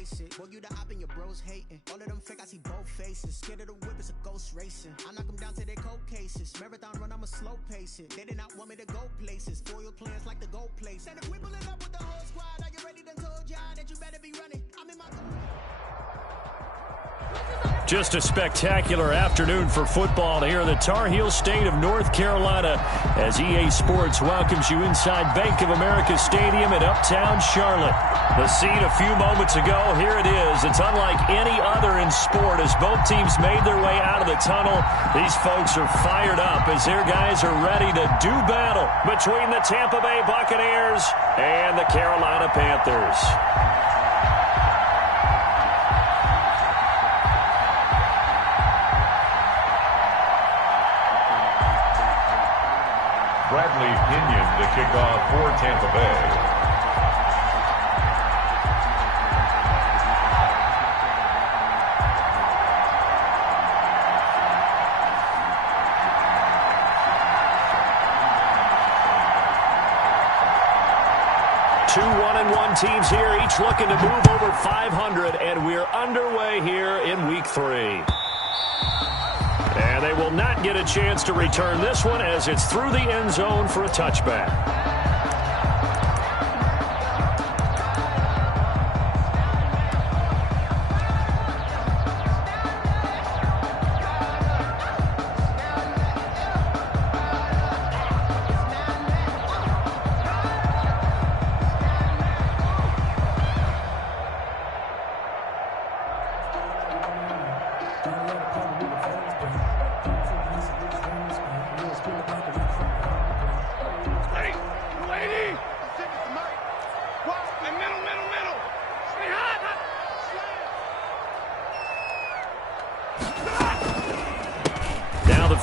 face it. Boy, you the op and your bros hating. All of them fake, I see both faces. Scared of the whip, it's a ghost racing. I knock them down to their cold cases. Marathon run, I'ma slow pace it. They did not want me to go places. Foil plans like the gold place. And if we pulling up with the whole squad, are you ready? Done told y'all that you better be running. I'm in my... Just a spectacular afternoon for football here in the Tar Heel state of North Carolina as EA Sports welcomes you inside Bank of America Stadium in Uptown Charlotte. The scene a few moments ago, here it is. It's unlike any other in sport as both teams made their way out of the tunnel. These folks are fired up as their guys are ready to do battle between the Tampa Bay Buccaneers and the Carolina Panthers. Bradley Pinion to kick off for Tampa Bay. Two 1-1 teams here, each looking to move over 500, and we're underway here in Week 3. And they will not get a chance to return this one as it's through the end zone for a touchback.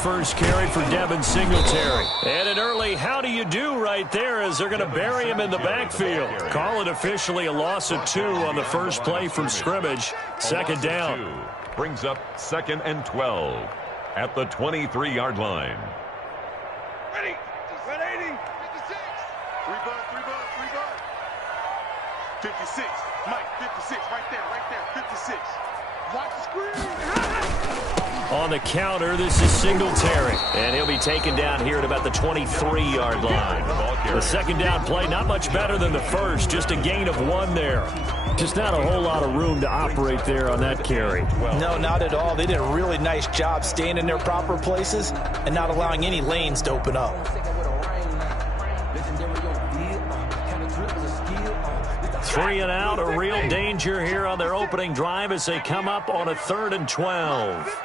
First carry for Devin Singletary. And an early how do you do right there as they're going to bury him in the backfield. Call it officially a loss of 2 on the first play from scrimmage. Second down. Brings up 2nd and 12 at the 23-yard line. Ready. 180. 56. 3 bud. 56. Mike, 56. Right there. 56. Watch the screen. On the counter, this is Singletary, and he'll be taken down here at about the 23-yard line. The second down play, not much better than the first, just a gain of 1 there. Just not a whole lot of room to operate there on that carry. No, not at all. They did a really nice job staying in their proper places and not allowing any lanes to open up. 3 and out, a real danger here on their opening drive as they come up on a 3rd and 12.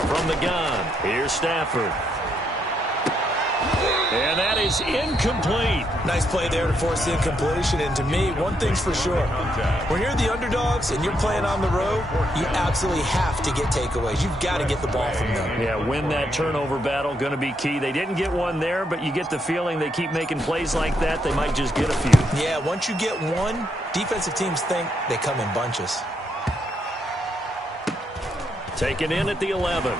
From the gun, here's Stafford. And that is incomplete. Nice play there to force the incompletion. And to me, one thing's for sure. When you're the underdogs and you're playing on the road, you absolutely have to get takeaways. You've got to get the ball from them. Yeah, win that turnover battle, going to be key. They didn't get one there, but you get the feeling they keep making plays like that, they might just get a few. Yeah, once you get one, defensive teams think they come in bunches. Taken in at the 11.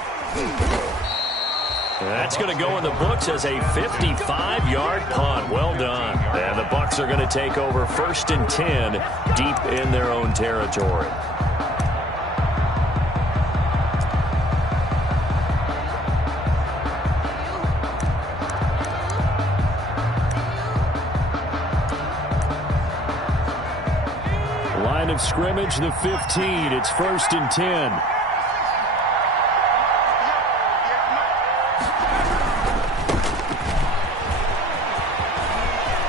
That's going to go in the books as a 55-yard punt. Well done. And the Bucs are going to take over 1st and 10 deep in their own territory. Line of scrimmage, the 15. It's 1st and 10.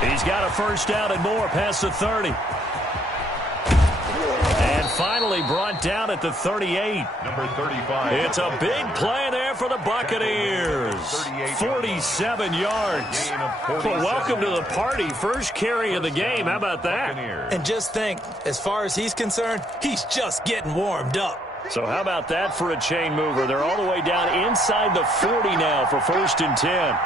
He's got a first down and more past the 30. And finally brought down at the 38. Number 35. It's a big play there for the Buccaneers. 47 yards. Well, welcome to the party. First carry of the game. How about that? And just think, as far as he's concerned, he's just getting warmed up. So how about that for a chain mover? They're all the way down inside the 40 now for 1st and 10.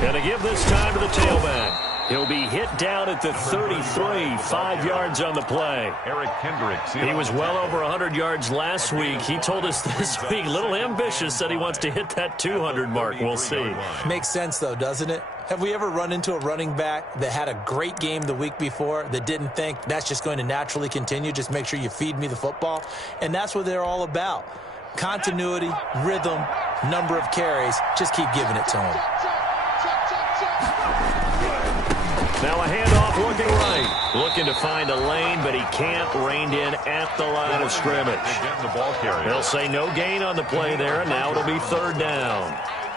Going to give this time to the tailback. He'll be hit down at the 33, 5 yards on the play. Eric Kendricks. He was well over 100 yards last week. He told us this week, a little ambitious, said he wants to hit that 200 mark. We'll see. Makes sense, though, doesn't it? Have we ever run into a running back that had a great game the week before that didn't think that's just going to naturally continue? Just make sure you feed me the football. And that's what they're all about. Continuity, rhythm, number of carries. Just keep giving it to him. Now a handoff looking right. Looking to find a lane, but he can't. Reined in at the line of scrimmage. They'll say no gain on the play there, and now it'll be 3rd down.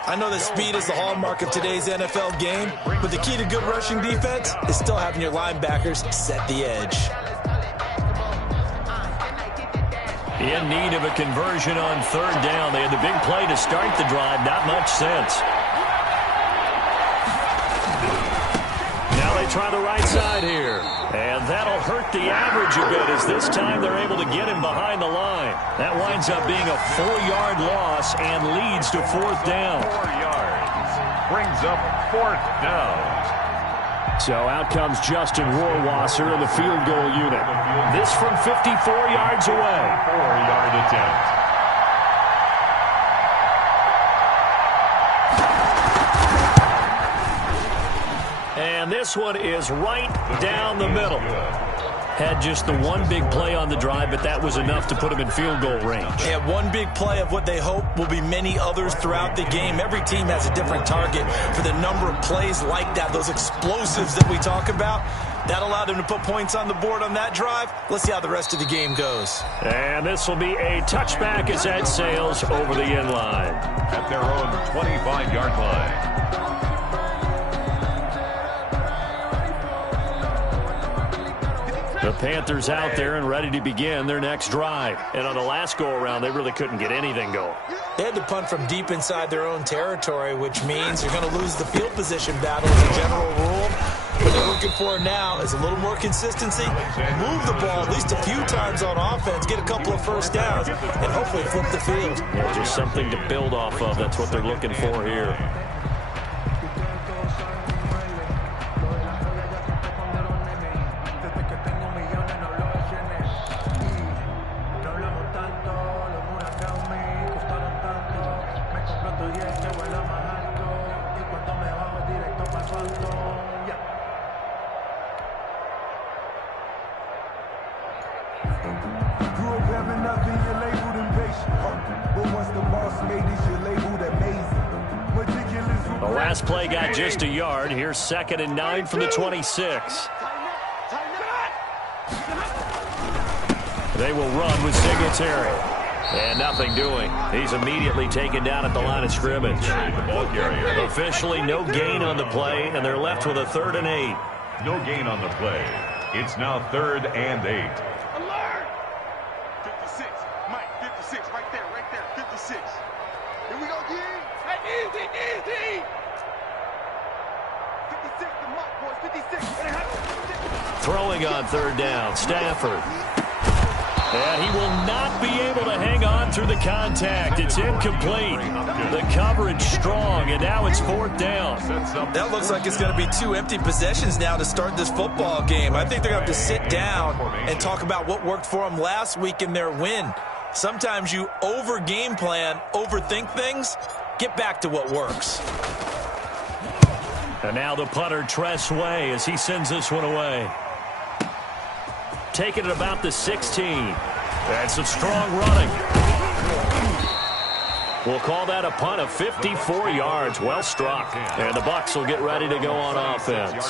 I know that speed is the hallmark of today's NFL game, but the key to good rushing defense is still having your linebackers set the edge. In need of a conversion on 3rd down. They had the big play to start the drive. Not much sense. Now they try the right side here. And that'll hurt the average a bit as this time they're able to get him behind the line. That winds up being a 4-yard loss and leads to 4th down. 4 yards. Brings up 4th down. So out comes Justin Rohrwasser in the field goal unit. This from 54 yards away. 4-yard attempt. And this one is right down the middle. Had just the one big play on the drive, but that was enough to put him in field goal range. Yeah, one big play of what they hope will be many others throughout the game. Every team has a different target for the number of plays like that, those explosives that we talk about. That allowed him to put points on the board on that drive. Let's see how the rest of the game goes. And this will be a touchback as that sails over the end line. At their own 25-yard line. The Panthers out there and ready to begin their next drive. And on the last go-around, they really couldn't get anything going. They had to punt from deep inside their own territory, which means you're going to lose the field position battle as a general rule. What they're looking for now is a little more consistency, move the ball at least a few times on offense, get a couple of first downs, and hopefully flip the field. Yeah, just something to build off of. That's what they're looking for here. The last play got just a yard. Here's 2nd and 9 from the 26. They will run with Singletary. And nothing doing. He's immediately taken down at the line of scrimmage. Officially no gain on the play, and they're left with a 3rd and 8. No gain on the play. It's now 3rd and 8. Alert! 56. Mike, 56. Right there, 56. Here we go, D. Hey, easy. 56, the mark, boys. 56. Throwing on 3rd down, Stafford. And he will not be able to hang on through the contact. It's incomplete. The coverage strong, and now it's 4th down. That looks like it's going to be 2 empty possessions now to start this football game. I think they're going to have to sit down and talk about what worked for them last week in their win. Sometimes you over-game plan, overthink things. Get back to what works. And now the punter, Tress Way, as he sends this one away. Taking it about the 16. That's some strong running. We'll call that a punt of 54 yards. Well struck. And the Bucs will get ready to go on offense.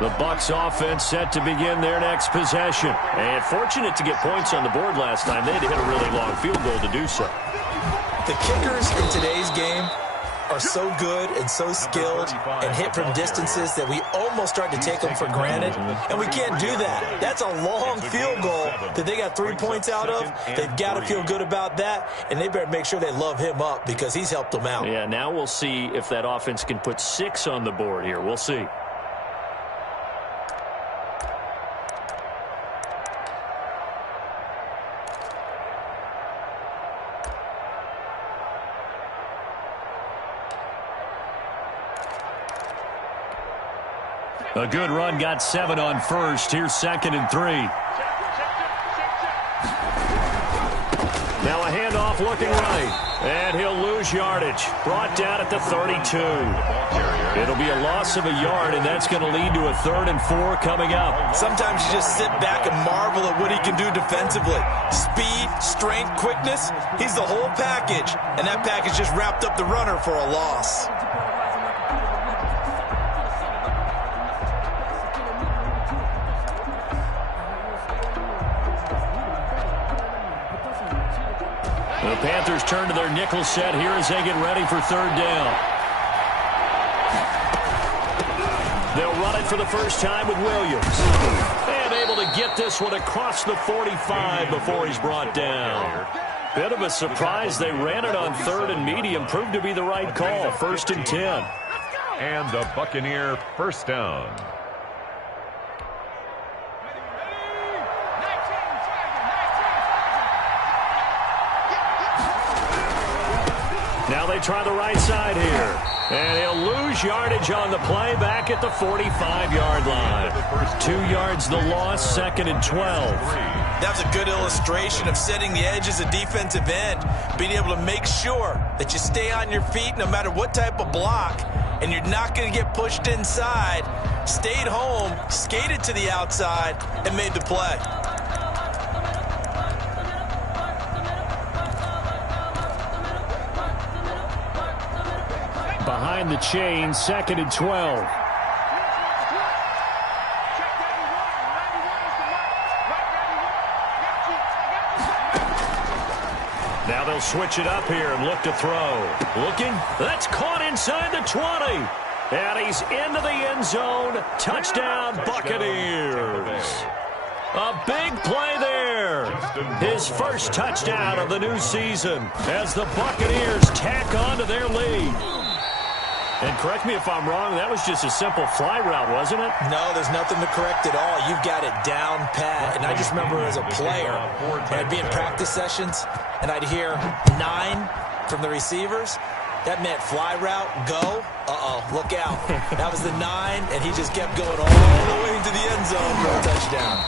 The Bucs offense set to begin their next possession. And fortunate to get points on the board last time. They had to hit a really long field goal to do so. The kickers in today's game are so good and so skilled and hit from distances that we almost start to take them for granted, and we can't do that. That's a long field goal that they got 3 points out of. They've got to feel good about that, and they better make sure they love him up because he's helped them out. Yeah, now we'll see if that offense can put 6 on the board here. We'll see. A good run, got 7 on first. Here's 2nd and 3. Now a handoff looking right. And he'll lose yardage. Brought down at the 32. It'll be a loss of a yard, and that's going to lead to a 3rd and 4 coming up. Sometimes you just sit back and marvel at what he can do defensively. Speed, strength, quickness. He's the whole package. And that package just wrapped up the runner for a loss. The Panthers turn to their nickel set here as they get ready for 3rd down. They'll run it for the first time with Williams. And able to get this one across the 45 before he's brought down. Bit of a surprise. They ran it on 3rd and medium. Proved to be the right call. 1st and 10. And the Buccaneer first down. Now they try the right side here. And he'll lose yardage on the play back at the 45-yard line. 2 yards the loss, 2nd and 12. That was a good illustration of setting the edge as a defensive end, being able to make sure that you stay on your feet no matter what type of block, and you're not going to get pushed inside. Stayed home, skated to the outside, and made the play. Behind the chain, 2nd and 12. Now they'll switch it up here and look to throw. Looking. That's caught inside the 20. And he's into the end zone. Touchdown, Buccaneers. A big play there. His first touchdown of the new season as the Buccaneers tack on to their lead. And correct me if I'm wrong, that was just a simple fly route, wasn't it? No, there's nothing to correct at all. You've got it down pat. And I just remember as a player, I'd be in practice sessions, and I'd hear 9 from the receivers. That meant fly route, go. Uh-oh, look out. That was the 9, and he just kept going all the way into the end zone for a touchdown.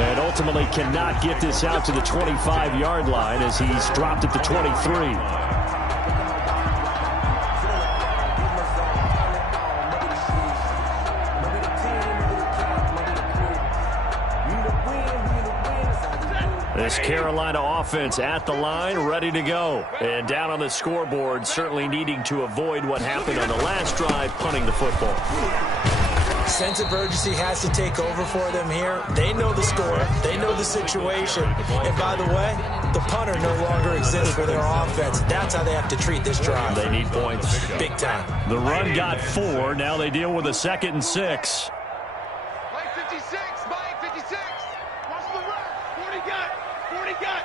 And ultimately cannot get this out to the 25-yard line as he's dropped at the 23. This Carolina offense at the line, ready to go. And down on the scoreboard, certainly needing to avoid what happened on the last drive, punting the football. Sense of urgency has to take over for them here. They know the score. They know the situation. And by the way, the punter no longer exists for their offense. That's how they have to treat this drive. They need points. Big time. The run got 4. Now they deal with a 2nd and 6. Mike 56, Mike 56. Watch the run. 40 got. 40 got.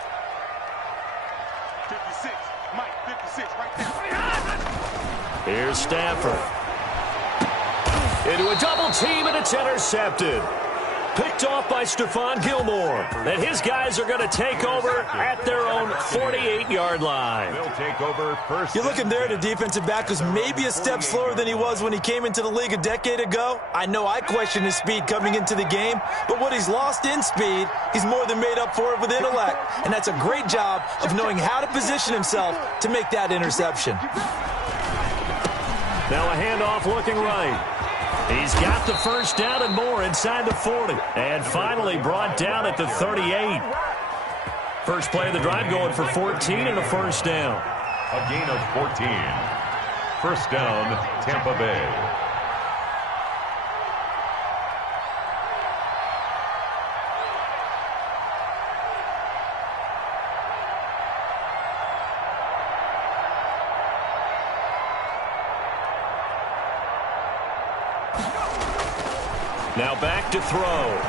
56, Mike 56, right there. Here's Stafford. Into a double team, and it's intercepted. Picked off by Stephon Gilmore. And his guys are going to take over at their own 48-yard line. They'll take over first. You're looking there at a defensive back who's maybe a step slower than he was when he came into the league a decade ago. I know I questioned his speed coming into the game, but what he's lost in speed, he's more than made up for it with intellect. And that's a great job of knowing how to position himself to make that interception. Now a handoff looking right. He's got the first down and more inside the 40. And finally brought down at the 38. First play of the drive going for 14 and a first down. A gain of 14. First down, Tampa Bay. Now back to throw.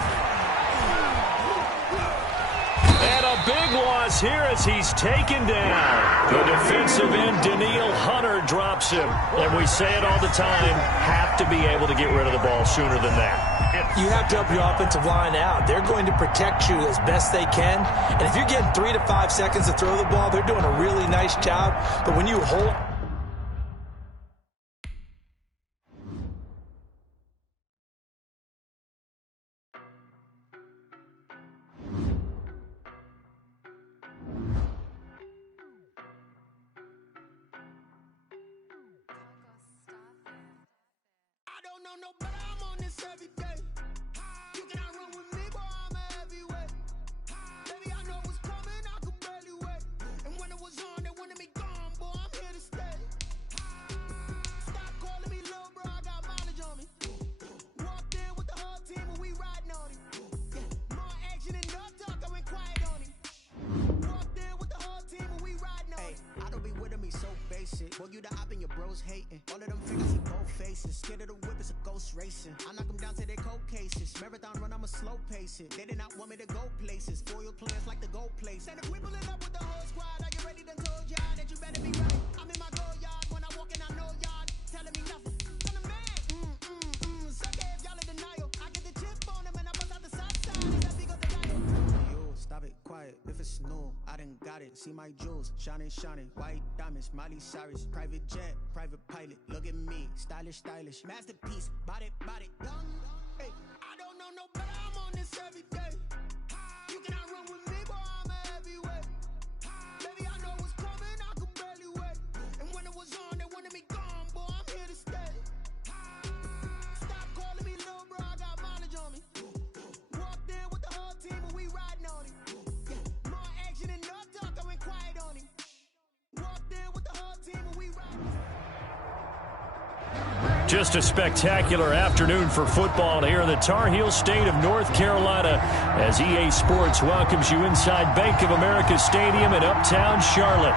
And a big loss here as he's taken down. The defensive end, Danielle Hunter, drops him. And we say it all the time, have to be able to get rid of the ball sooner than that. You have to help your offensive line out. They're going to protect you as best they can. And if you're getting 3 to 5 seconds to throw the ball, they're doing a really nice job. But when you hold... No better, I'm on this every day. You cannot run with me, boy, I'm a heavyweight. Baby, I know what's coming, I could barely wait. And when it was on, they wanted me gone, boy, I'm here to stay. Stop calling me little bro, I got mileage on me. Walked in with the whole team and we riding on him. Yeah, more action and no talk, I went quiet on him. Walked in with the whole team and we riding on him. I don't be with him, he's so basic. Boy, you the op and your bros hating. All of them figures, see both faces. Scared of the whip, it's a ghost racing. I knock them down to their cold cases. Marathon run, I'ma slow pace it. They did not want me to go places. Foil plans like the gold place. And if we pulling up with the whole squad, are you ready? Done told y'all that you better be ready. I'm in my go yard. When I walk in, I know y'all telling me nothing. I'm the man. Suck it if y'all in denial. I get the chip on them and I bust out the south side. And that big up the dial. Yo, stop it, quiet. If it's new, I done got it. See my jewels, shining, shining. White diamonds, Miley Cyrus. Private jet, private pilot. Look at me, stylish, stylish. Masterpiece, body, body. Young, hey, I don't know no better. I'm on this every day. You cannot run with me, boy, I'm a heavyweight. Baby, I know what's coming, I could barely wait. And when it was on, they wanted me gone, boy, I'm here to stay. Stop calling me little bro, I got mileage on me. Walked in with the whole team and we riding on him. Yeah, more action and no talk, I went quiet on him. Walked in with the whole team and we riding. Just a spectacular afternoon for football here in the Tar Heel state of North Carolina as EA Sports welcomes you inside Bank of America Stadium in uptown Charlotte.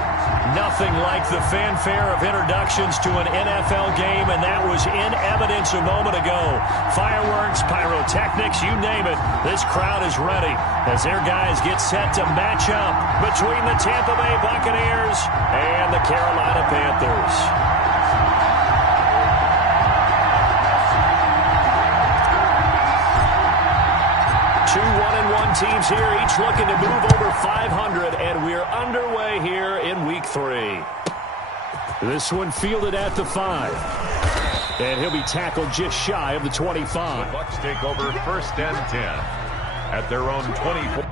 Nothing like the fanfare of introductions to an NFL game, and that was in evidence a moment ago. Fireworks, pyrotechnics, you name it. This crowd is ready as their guys get set to match up between the Tampa Bay Buccaneers and the Carolina Panthers. Two 1-1 teams here, each looking to move over 500, and we're underway here in Week 3. This one fielded at the 5. And he'll be tackled just shy of the 25. The Bucs take over 1st and 10 at their own 24.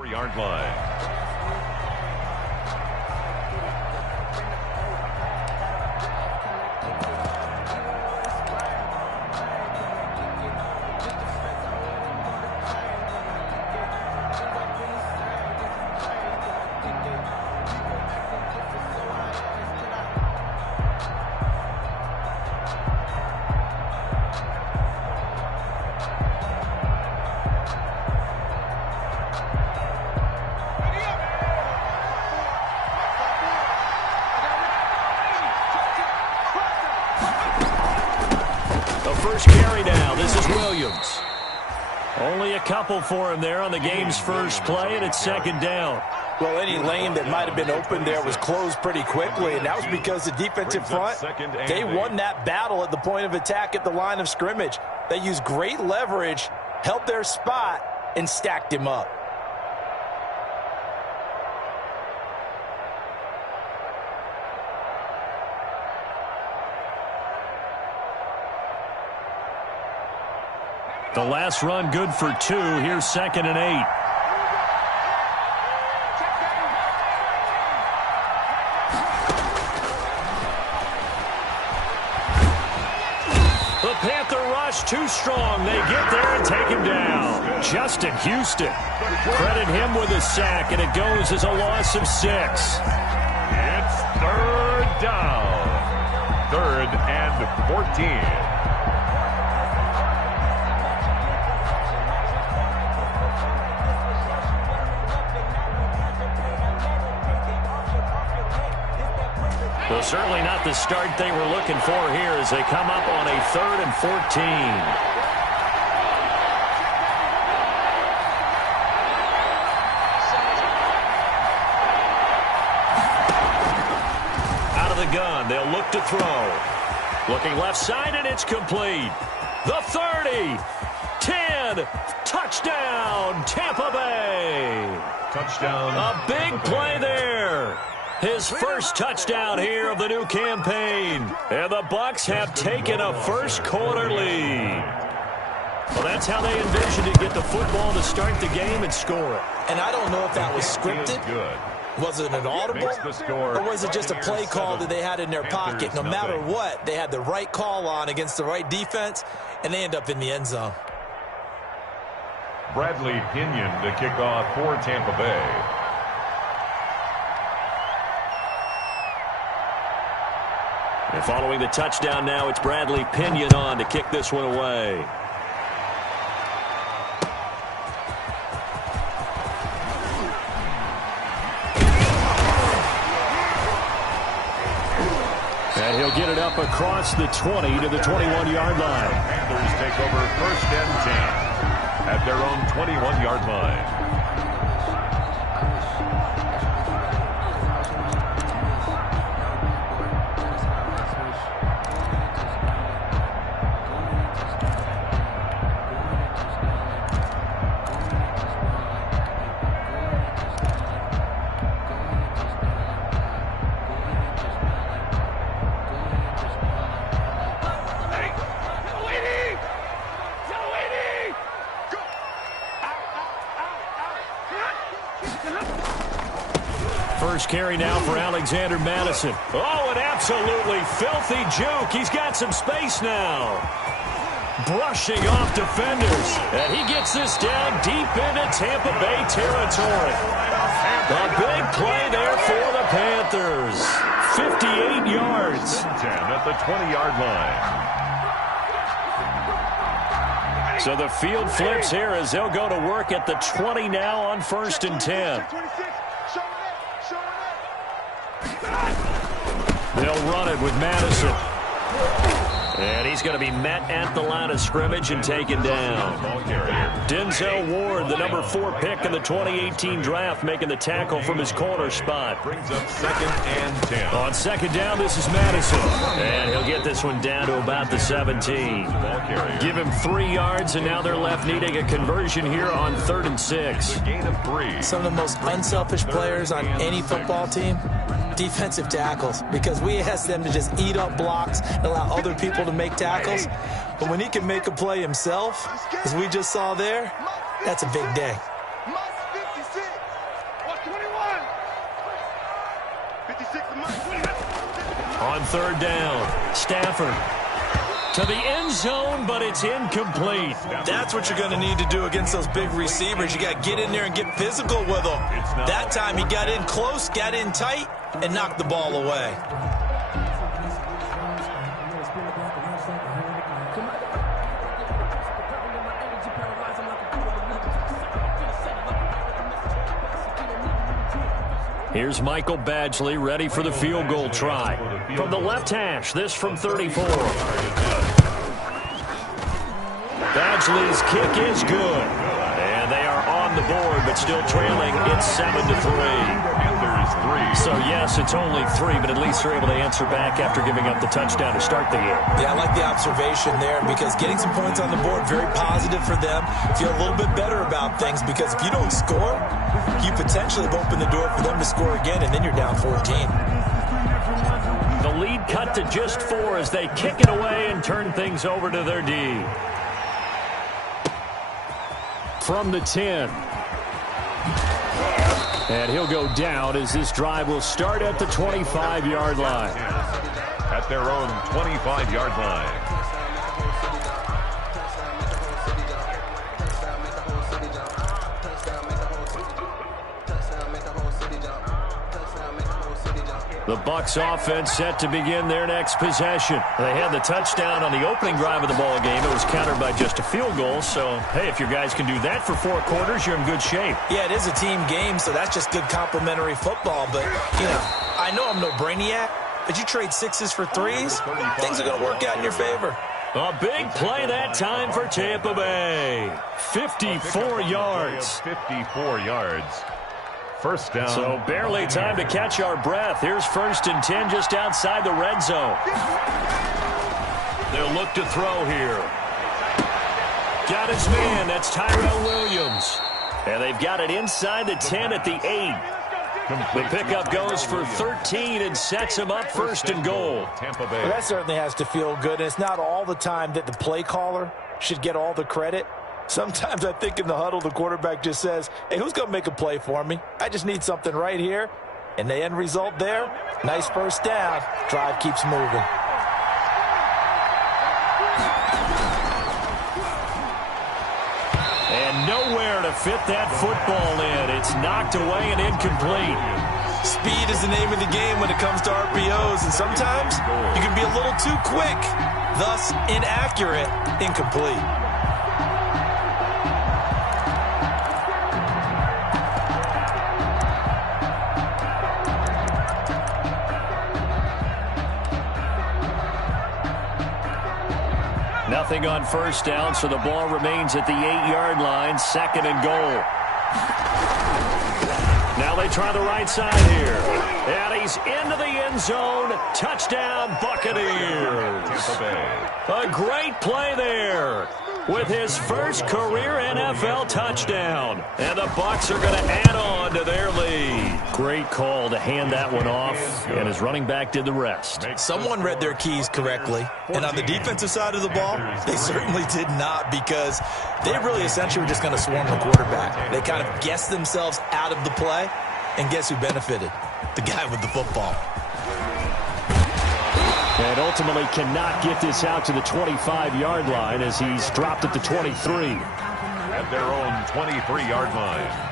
4-yard line. First carry now. This is Williams. Only a couple for him there on the game's first play, and it's second down. Well, any lane that might have been open there was closed pretty quickly, and that was because the defensive front, they won that battle at the point of attack at the line of scrimmage. They used great leverage, held their spot, and stacked him up. The last run good for 2. Here's 2nd and 8. The Panther rush too strong. They get there and take him down. Justin Houston. Credit him with a sack, and it goes as a loss of 6. It's 3rd down. 3rd and 14. Well, certainly not the start they were looking for here as they come up on a 3rd and 14. Out of the gun, they'll look to throw. Looking left side, and it's complete. The 30, 10, touchdown, Tampa Bay. Touchdown. A big play there. His first touchdown here of the new campaign. And the Bucs have taken a first-quarter lead. Well, that's how they envisioned to get the football to start the game and score it. And I don't know if that was scripted. Was it an audible? Or was it just a play call that they had in their pocket? No matter what, they had the right call on against the right defense, and they end up in the end zone. Bradley Pinion to kick off for Tampa Bay. And following the touchdown now, it's Bradley Pinion on to kick this one away. And he'll get it up across the 20 to the 21-yard line. Panthers take over 1st and 10 at their own 21-yard line. First carry now for Alexander Madison. Oh, an absolutely filthy juke. He's got some space now. Brushing off defenders. And he gets this down deep into Tampa Bay territory. A big play there for the Panthers. 58 yards. 10 at the 20-yard line. So the field flips here as they'll go to work at the 20 now on 1st and 10. They'll run it with Madison. And he's going to be met at the line of scrimmage and taken down. Denzel Ward, the number 4 pick in the 2018 draft, making the tackle from his corner spot. Brings up 2nd and 10. On 2nd down, this is Madison. And he'll get this one down to about the 17. Give him 3 yards, and now they're left needing a conversion here on 3rd and 6. Gain of 3. Some of the most unselfish players on any football team, defensive tackles, because we ask them to just eat up blocks and allow other people to make tackles. But when he can make a play himself, as we just saw there, that's a big day. On third down, Stafford to the end zone, but it's incomplete. That's what you're going to need to do against those big receivers. You got to get in there and get physical with them. That time he got in close, got in tight, and knocked the ball away. Here's Michael Badgley ready for the field goal try. From the left hash, this from 34. Badgley's kick is good. And they are on the board, but still trailing. It's 7-3. So, yes, it's only 3, but at least they're able to answer back after giving up the touchdown to start the game. Yeah, I like the observation there because getting some points on the board, very positive for them. Feel a little bit better about things because if you don't score, you potentially have opened the door for them to score again, and then you're down 14. The lead cut to just 4 as they kick it away and turn things over to their D. From the 10. And he'll go down as this drive will start at the 25-yard line. At their own 25-yard line. The Bucs offense set to begin their next possession. They had the touchdown on the opening drive of the ball game. It was countered by just a field goal. So, hey, if your guys can do that for 4 quarters, you're in good shape. Yeah, it is a team game, so that's just good complimentary football. But, you know, I know I'm no brainiac, but you trade 6s for 3s, things are going to work out in your favor. A big play that time for Tampa Bay. 54 yards. 54 yards. First down. So barely time to catch our breath. Here's 1st and 10 just outside the red zone. They'll look to throw here. Got his man. That's Tyrell Williams. And they've got it inside the 10 at the 8. The pickup goes for 13 and sets him up 1st and goal. Tampa Bay. Well, that certainly has to feel good. And it's not all the time that the play caller should get all the credit. Sometimes I think in the huddle, the quarterback just says, hey, who's going to make a play for me? I just need something right here. And the end result there, nice first down. Drive keeps moving. And nowhere to fit that football in. It's knocked away and incomplete. Speed is the name of the game when it comes to RPOs. And sometimes you can be a little too quick, thus inaccurate, incomplete. Nothing on first down, so the ball remains at the 8-yard line, 2nd and goal. Now they try the right side here. And he's into the end zone. Touchdown, Buccaneers. A great play there with his first career NFL touchdown. And the Bucs are going to add on to their lead. Great call to hand that one off, and his running back did the rest. Someone read their keys correctly, and on the defensive side of the ball, they certainly did not because they really essentially were just going to swarm the quarterback. They kind of guessed themselves out of the play, and guess who benefited? The guy with the football. And ultimately cannot get this out to the 25-yard line as he's dropped at the 23. At their own 23-yard line.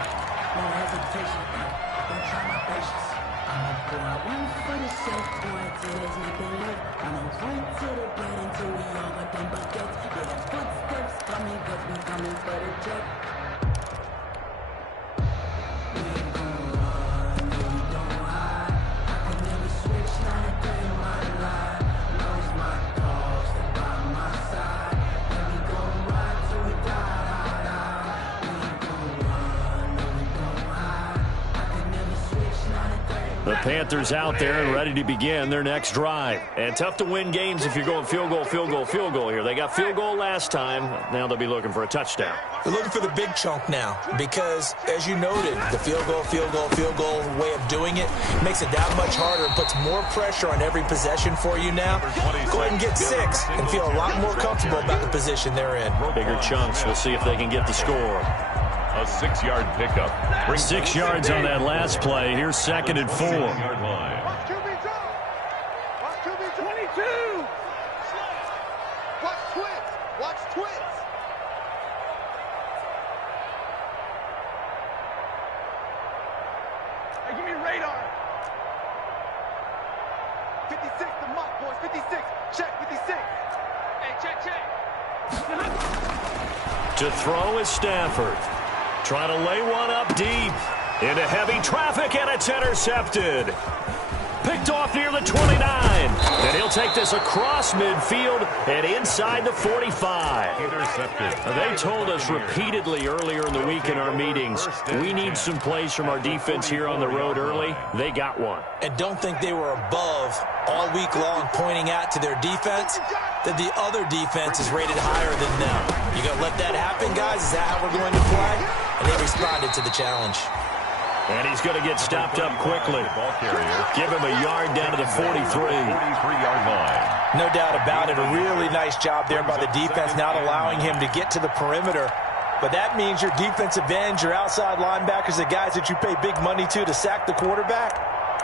The Panthers out there and ready to begin their next drive. And tough to win games if you're going field goal, field goal, field goal here. They got field goal last time. Now they'll be looking for a touchdown. They're looking for the big chunk now because, as you noted, the field goal way of doing it makes it that much harder and puts more pressure on every possession for you now. Go ahead and get 6 and feel a lot more comfortable about the position they're in. Bigger chunks. We'll see if they can get the score. A 6-yard pickup. 6 yards on that last play. Here's 2nd and 4. 56. Hey, check. To throw is Stafford. Trying to lay one up deep. Into heavy traffic, and it's intercepted. Picked off near the 29. And he'll take this across midfield and inside the 45. Intercepted. They told us repeatedly earlier in the week in our meetings, we need some plays from our defense here on the road early. They got one. And don't think they were above all week long pointing out to their defense that the other defense is rated higher than them. You going to let that happen, guys? Is that how we're going to play? And they responded to the challenge. And he's going to get stopped up quickly. Give him a yard down to the 43. 43-yard line. No doubt about it. A really nice job there by the defense, not allowing him to get to the perimeter. But that means your defensive ends, your outside linebackers, the guys that you pay big money to sack the quarterback,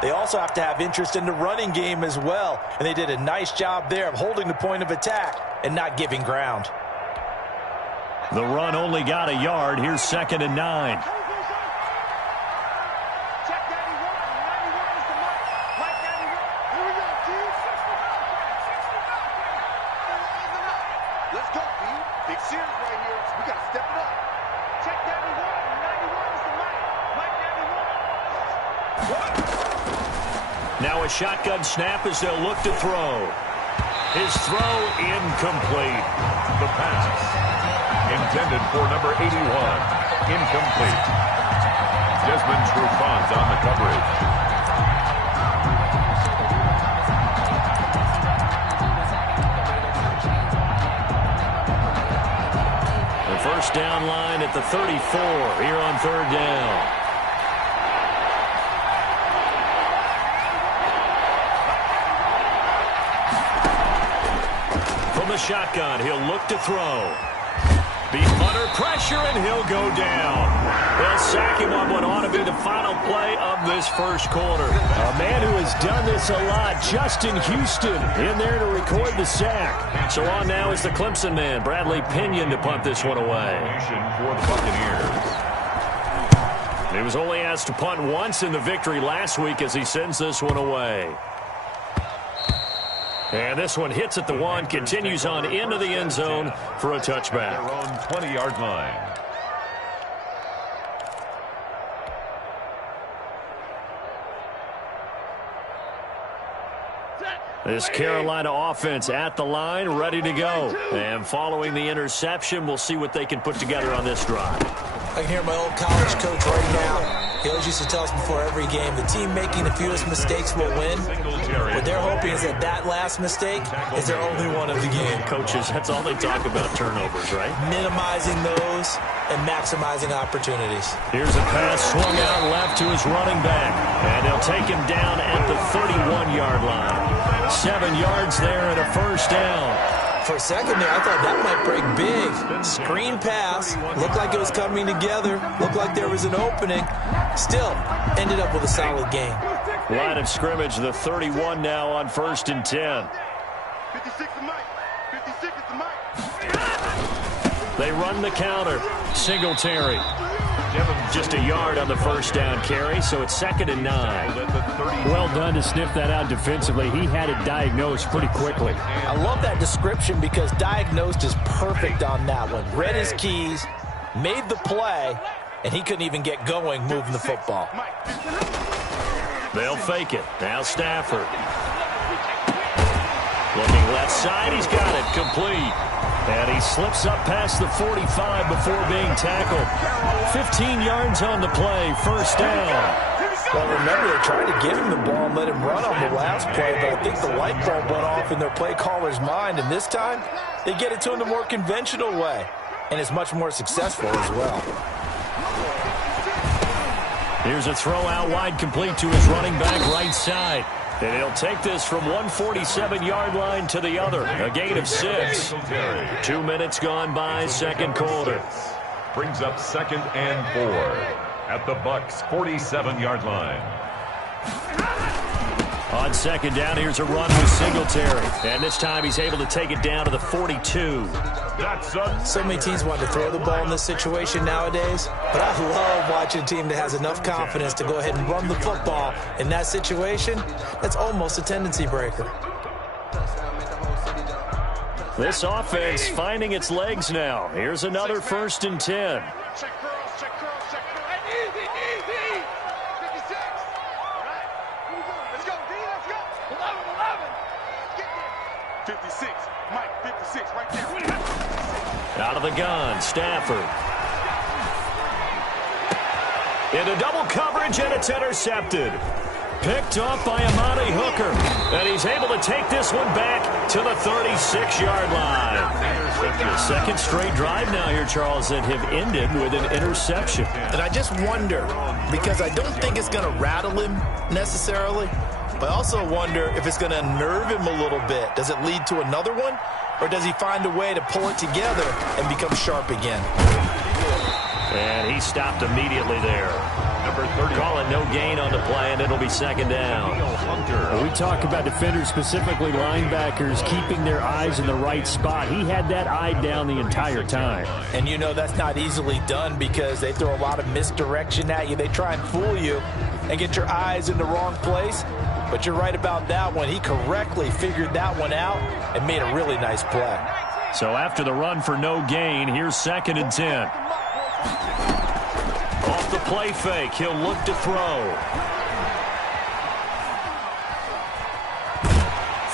they also have to have interest in the running game as well. And they did a nice job there of holding the point of attack and not giving ground. The run only got a yard. Here's 2nd and 9. Now a shotgun snap as they'll look to throw. His throw incomplete. The pass intended for number 81. Incomplete. Desmond Trufant's on the coverage. The first down line at the 34 here on 3rd down. The shotgun, he'll look to throw. Be under pressure, and he'll go down. They'll sack him on what ought to be the final play of this first quarter. A man who has done this a lot, Justin Houston, in there to record the sack. So on now is the Clemson man, Bradley Pinion, to punt this one away. For the Buccaneers. He was only asked to punt once in the victory last week as he sends this one away. And this one hits at the 1, continues on into the end zone for a touchback. Their own 20-yard line. This Carolina offense at the line, ready to go. And following the interception, we'll see what they can put together on this drive. I can hear my old college coach right now. He always used to tell us before every game, the team making the fewest mistakes will win. What they're hoping is that that last mistake is their only one of the game. Coaches, that's all they talk about, turnovers, right? Minimizing those and maximizing opportunities. Here's a pass swung out left to his running back. And they'll take him down at the 31-yard line. 7 yards there and a first down. For a second there, I thought that might break big. Screen pass. Looked like it was coming together. Looked like there was an opening. Still, ended up with a solid game. Line of scrimmage, the 31 now on 1st and 10. 56 is Mike. 56 is the Mike. They run the counter. Singletary. Just a yard on the first down carry, so it's 2nd and 9. Well done to sniff that out defensively. He had it diagnosed pretty quickly. I love that description because diagnosed is perfect on that one. Read his keys, made the play, and he couldn't even get going moving the football. They'll fake it. Now Stafford. Looking left side, he's got it complete. And he slips up past the 45 before being tackled. 15 yards on the play, first down. Well, remember, they tried to give him the ball and let him run on the last play, but I think the light bulb went off in their play caller's mind, and this time, they get it to him the more conventional way, and it's much more successful as well. Here's a throw out wide, complete to his running back right side. And he'll take this from 147-yard line to the other. A gain of 6. 2 minutes gone by, second quarter. Brings up 2nd and 4 at the Bucs' 47-yard line. On second down, here's a run with Singletary. And this time he's able to take it down to the 42. So many teams want to throw the ball in this situation nowadays, but I love watching a team that has enough confidence to go ahead and run the football. In that situation, that's almost a tendency breaker. This offense finding its legs now. Here's another 1st and 10. Check curls, check curls, check curls. Hey, easy, easy. 56. All right, here we go. Let's go, D, let's go. 11. Get there. 56. Mike, 56, right there. Out of the gun, Stafford. Into double coverage, and it's intercepted. Picked off by Amani Hooker. And he's able to take this one back to the 36-yard line. The second straight drive now here, Charles, that have ended with an interception. And I just wonder, because I don't think it's going to rattle him necessarily, but I also wonder if it's going to unnerve him a little bit. Does it lead to another one? Or does he find a way to pull it together and become sharp again? And he stopped immediately there. Number 30. Calling no gain on the play, and it'll be second down. We talk about defenders, specifically linebackers, keeping their eyes in the right spot. He had that eye down the entire time. And you know that's not easily done because they throw a lot of misdirection at you. They try and fool you and get your eyes in the wrong place. But you're right about that one. He correctly figured that one out and made a really nice play. So after the run for no gain, here's 2nd and 10. Off the play fake, he'll look to throw.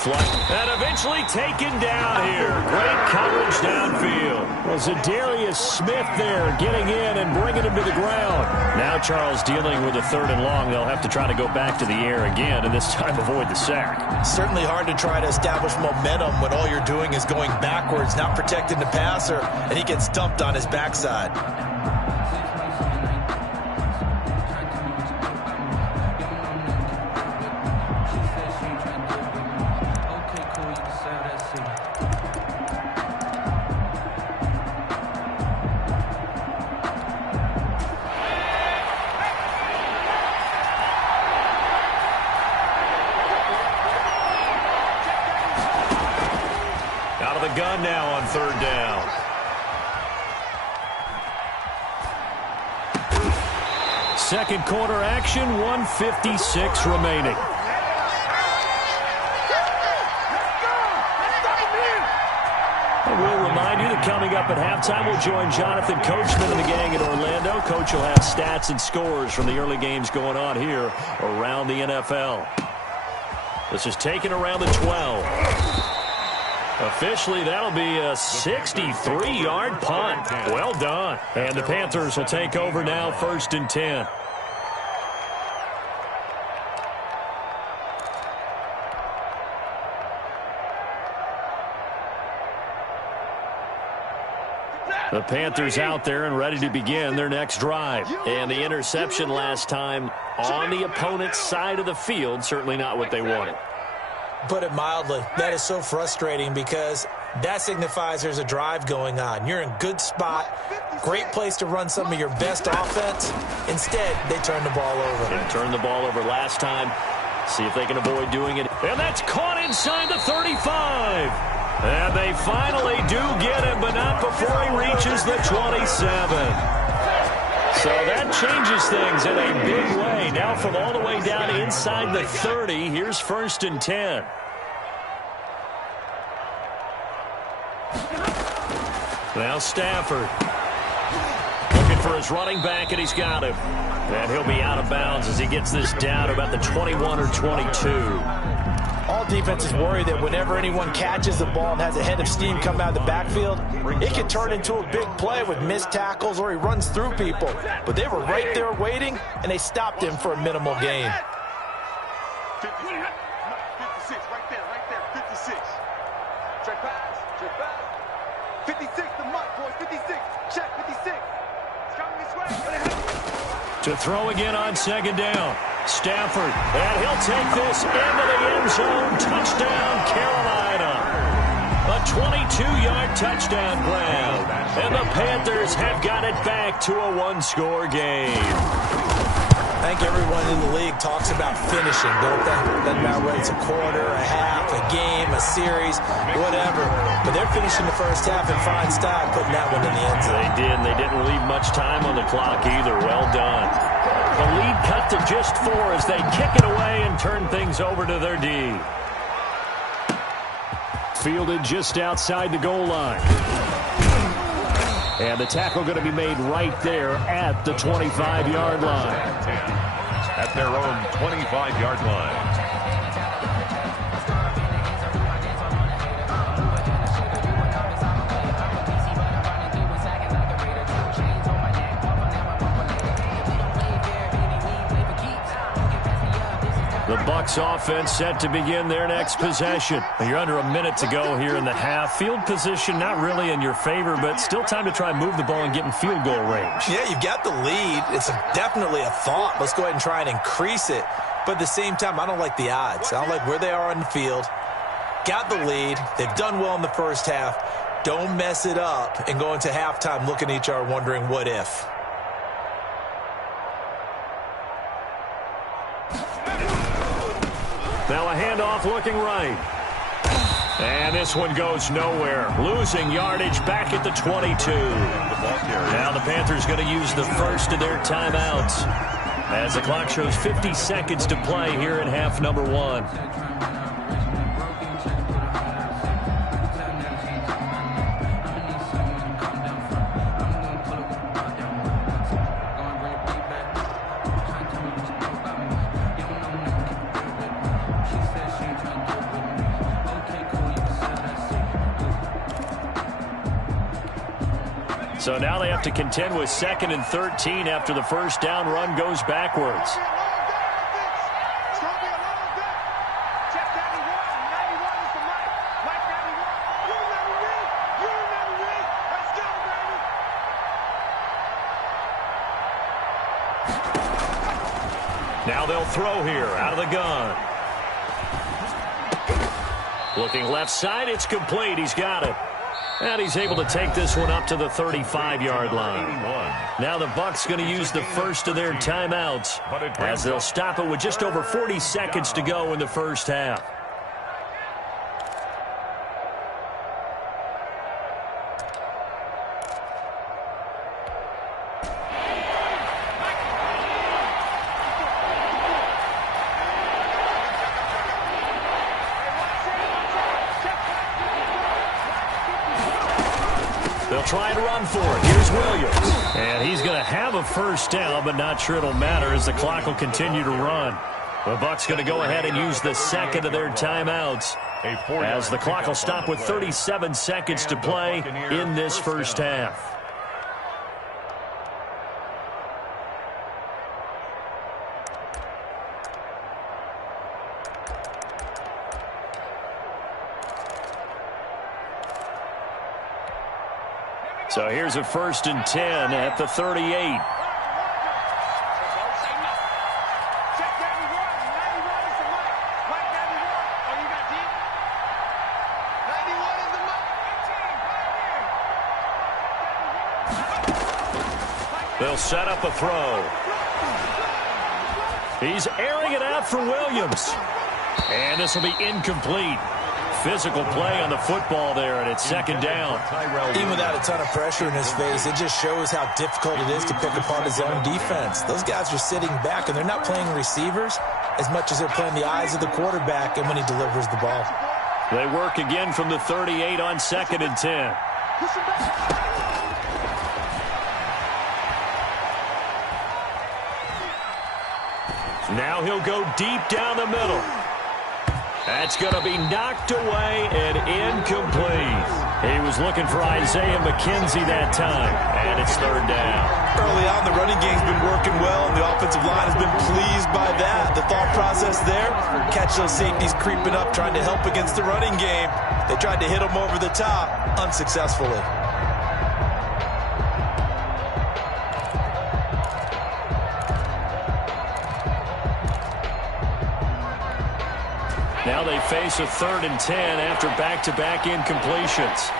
And eventually taken down here. Great coverage downfield. Well, Zadarius Smith there getting in and bringing him to the ground. Now Charles dealing with a 3rd and long. They'll have to try to go back to the air again, and this time avoid the sack. Certainly hard to try to establish momentum when all you're doing is going backwards, not protecting the passer, and he gets dumped on his backside. Gun now on 3rd down. Second quarter action, 1:56 remaining. And we'll remind you that coming up at halftime, we'll join Jonathan Coachman and the gang in Orlando. Coach will have stats and scores from the early games going on here around the NFL. This is taken around the 12. Officially, that'll be a 63-yard punt. Well done. And the Panthers will take over now, 1st and 10. The Panthers out there and ready to begin their next drive. And the interception last time on the opponent's side of the field, certainly not what they wanted. Put it mildly, that is so frustrating because that signifies there's a drive going on. You're in good spot, great place to run some of your best offense. Instead, they turn the ball over. They turned the ball over last time. See if they can avoid doing it. And that's caught inside the 35. And they finally do get him, but not before he reaches the 27. So that changes things in a big way. Now from all the way down inside the 30, here's 1st and 10. Now Stafford looking for his running back, and he's got him. And he'll be out of bounds as he gets this down to about the 21 or 22. All defenses worry that whenever anyone catches the ball and has a head of steam come out of the backfield, it can turn into a big play with missed tackles or he runs through people. But they were right there waiting, and they stopped him for a minimal gain. 56, right there, 56. Check pass. 56, the Mike, boys, 56. Check, 56. It's coming this way. To throw again on 2nd down. Stafford, and he'll take this into the end zone. Touchdown, Carolina. A 22-yard touchdown grab. And the Panthers have got it back to a 1-score game. I think everyone in the league talks about finishing, don't they? Doesn't matter whether it's a quarter, a half, a game, a series, whatever. But they're finishing the first half in fine style, putting that one in the end zone. They did, and they didn't leave much time on the clock either. Well done. The lead cut to just 4 as they kick it away and turn things over to their D. fielded just outside the goal line. And the tackle going to be made right there at the 25-yard line. At their own 25-yard line. The Bucs offense set to begin their next possession. You're under a minute to go here in the half. Field position not really in your favor, but still time to try and move the ball and get in field goal range. Yeah, you've got the lead. It's definitely a thought. Let's go ahead and try and increase it. But at the same time, I don't like the odds. I don't like where they are on the field. Got the lead. They've done well in the first half. Don't mess it up and go into halftime looking at each other wondering what if. Now a handoff looking right. And this one goes nowhere. Losing yardage back at the 22. Now the Panthers going to use the first of their timeouts as the clock shows 50 seconds to play here in half number 1. So now they have to contend with 2nd and 13 after the first down run goes backwards. Now they'll throw here out of the gun. Looking left side, it's complete. He's got it. And he's able to take this one up to the 35-yard line. Now the Bucs going to use the first of their timeouts as they'll stop it with just over 40 seconds to go in the first half. They'll try and run for it. Here's Williams. And he's going to have a first down, but not sure it'll matter as the clock will continue to run. The Bucs going to go ahead and use the second of their timeouts as the clock will stop with 37 seconds to play in this first half. So here's a 1st and 10 at the 38. They'll set up a throw. He's airing it out for Williams. And this will be incomplete. Physical play on the football there, and it's 2nd down. Even without a ton of pressure in his face, it just shows how difficult it is to pick apart his own defense. Those guys are sitting back, and they're not playing receivers as much as they're playing the eyes of the quarterback and when he delivers the ball. They work again from the 38 on 2nd and 10. Now he'll go deep down the middle. That's going to be knocked away and incomplete. He was looking for Isaiah McKenzie that time, and it's 3rd down. Early on, the running game's been working well, and the offensive line has been pleased by that. The thought process there, catch those safeties creeping up, trying to help against the running game. They tried to hit them over the top, unsuccessfully. Now they face a 3rd and 10 after back-to-back incompletions.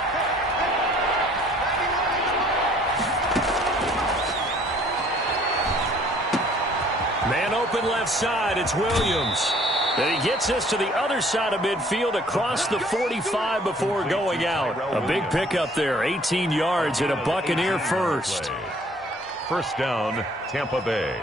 Man open left side, it's Williams. Then he gets this to the other side of midfield across the 45 before going out. A big pickup there, 18 yards and a Buccaneer first. First down, Tampa Bay.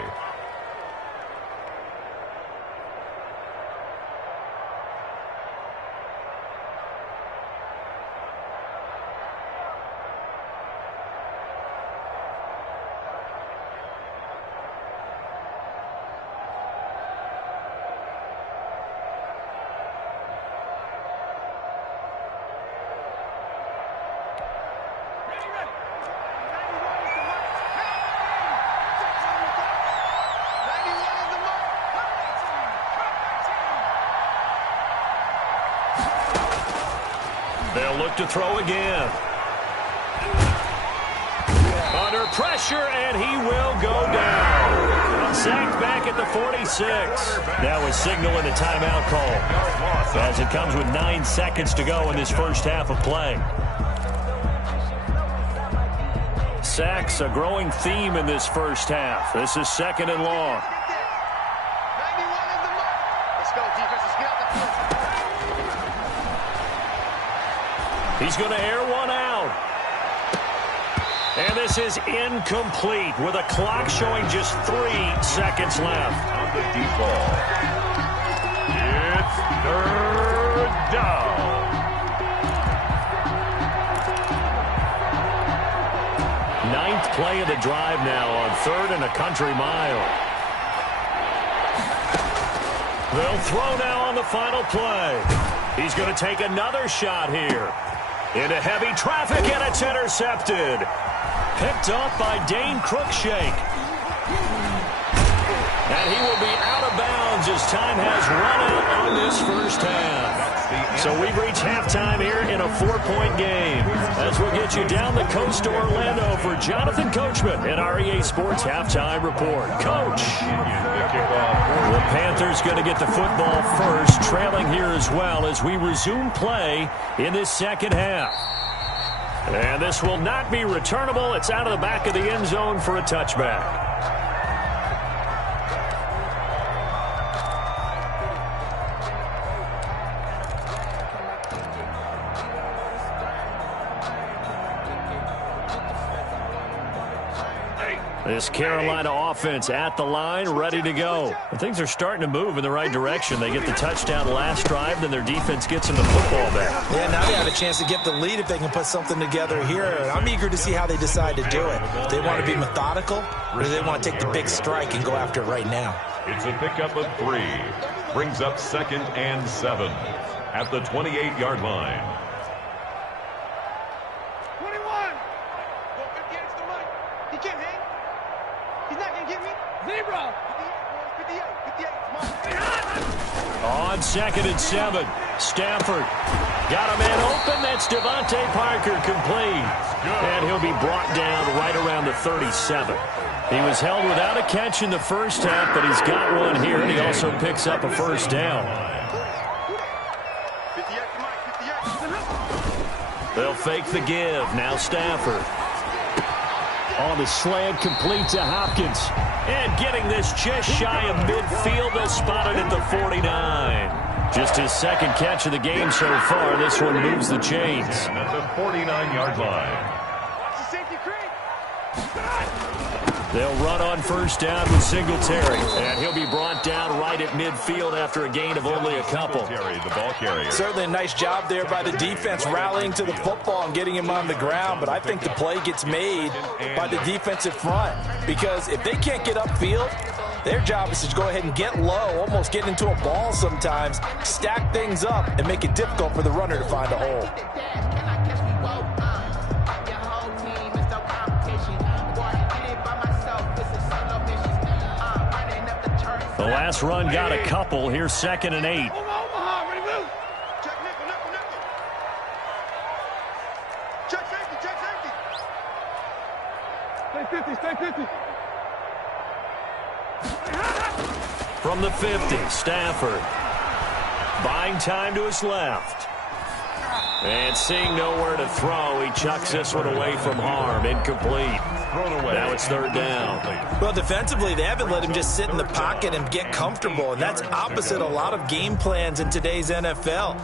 look to throw again. Under pressure, and he will go down. Sacked back at the 46. Now a signal and a timeout call, as it comes with 9 seconds to go in this first half of play. Sacks, a growing theme in this first half. This is 2nd and long. He's going to air one out. And this is incomplete with a clock showing just 3 seconds left. On the deep ball. It's 3rd down. Ninth play of the drive now on 3rd and a country mile. They'll throw now on the final play. He's going to take another shot here. Into heavy traffic, and it's intercepted. Picked off by Dane Cruikshank. And he will be out of bounds as time has run out on this first half. So we've reached halftime here in a 4-point game. As we'll get you down the coast to Orlando for Jonathan Coachman in our EA Sports Halftime Report. Coach. The Panthers going to get the football first, trailing here as well as we resume play in this second half. And this will not be returnable. It's out of the back of the end zone for a touchback. This Carolina offense at the line, ready to go. And things are starting to move in the right direction. They get the touchdown last drive, then their defense gets them the football back. Yeah, now they have a chance to get the lead if they can put something together here. And I'm eager to see how they decide to do it. Do they want to be methodical, or do they want to take the big strike and go after it right now? It's a pickup of 3. Brings up 2nd and 7 at the 28-yard line. 21. Go 58 is the money. He can't hang. He's not going to get me. 0. 58. 58. On 2nd and 7, Stafford got a man open. That's Devontae Parker, complete. And he'll be brought down right around the 37. He was held without a catch in the first half, but he's got one here, and he also picks up a first down. They'll fake the give. Now Stafford. On the slant, complete to Hopkins. And getting this just shy of midfield, they'll spot it at the 49. Just his 2nd catch of the game so far. This one moves the chains. At the 49-yard line. They'll run on first down with Singletary. And he'll be brought down right at midfield after a gain of only a couple. The ball carrier. Certainly a nice job there by the defense rallying to the football and getting him on the ground. But I think the play gets made by the defensive front. Because if they can't get upfield, their job is to go ahead and get low, almost get into a ball sometimes, stack things up, and make it difficult for the runner to find a hole. The last run got a couple. Here's 2nd and 8. Check safety. Check safety. Stay 50. Stay 50. From the 50, Stafford. Buying time to his left. And seeing nowhere to throw, he chucks this one away from harm. Incomplete. Now it's 3rd down. Well, defensively, they haven't let him just sit in the pocket and get comfortable, and that's opposite a lot of game plans in today's NFL.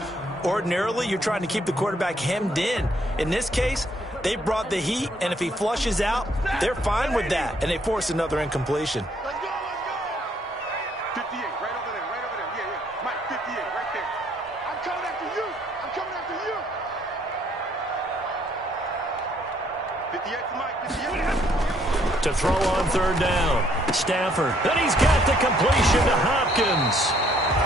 Ordinarily, you're trying to keep the quarterback hemmed in. In this case, they brought the heat, and if he flushes out, they're fine with that, and they force another incompletion. Let's go. 58, right over there. Yeah. Mike, 58, right there. I'm coming after you. 58 to Mike, 58. To throw on 3rd down. Stafford. And he's got the completion to Hopkins.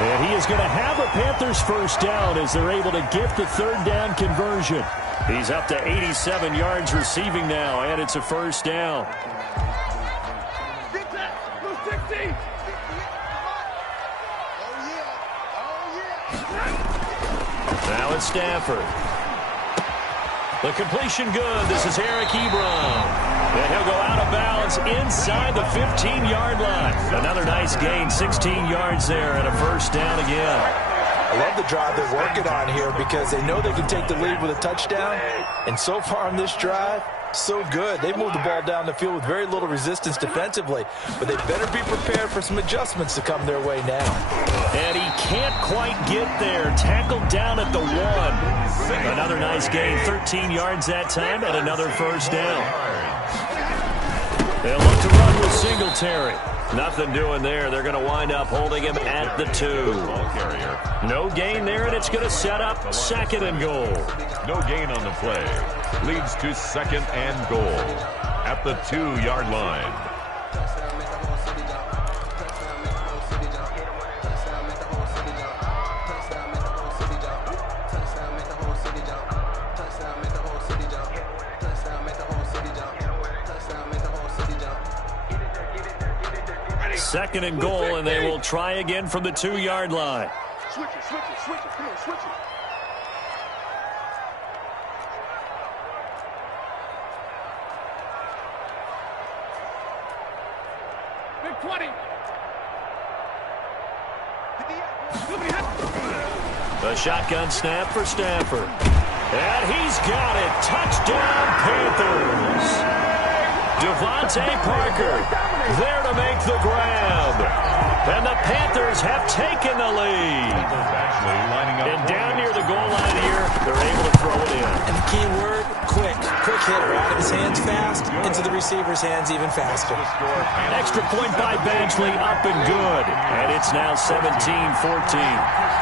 And he is going to have a Panthers first down as they're able to get the 3rd down conversion. He's up to 87 yards receiving now, and it's a first down. Get that. 60. Now it's Stafford. The completion good. This is Eric Ebron. And he'll go out of bounds inside the 15-yard line. Another nice gain, 16 yards there, and a first down again. I love the drive they're working on here because they know they can take the lead with a touchdown. And so far on this drive, so good. They moved the ball down the field with very little resistance defensively, but they better be prepared for some adjustments to come their way now. And he can't quite get there. Tackled down at the 1. Another nice gain, 13 yards that time, and another first down. They'll look to run with Singletary. Nothing doing there. They're going to wind up holding him at the 2. No gain there, and it's going to set up 2nd and goal. No gain on the play. Leads to 2nd and goal at the 2-yard line. Second and goal, and they will try again from the 2-yard line. Switch it, switch it, switch it. Come on, switch it. Big 20. The shotgun snap for Stafford. And he's got it. Touchdown, Panthers. Devontae Parker there to make the grab. And the Panthers have taken the lead. And down near the goal line here, they're able to throw it in. And the key word, quick. Quick hitter. Out of his hands fast, into the receiver's hands even faster. Extra point by Badgley, up and good. And it's now 17-14.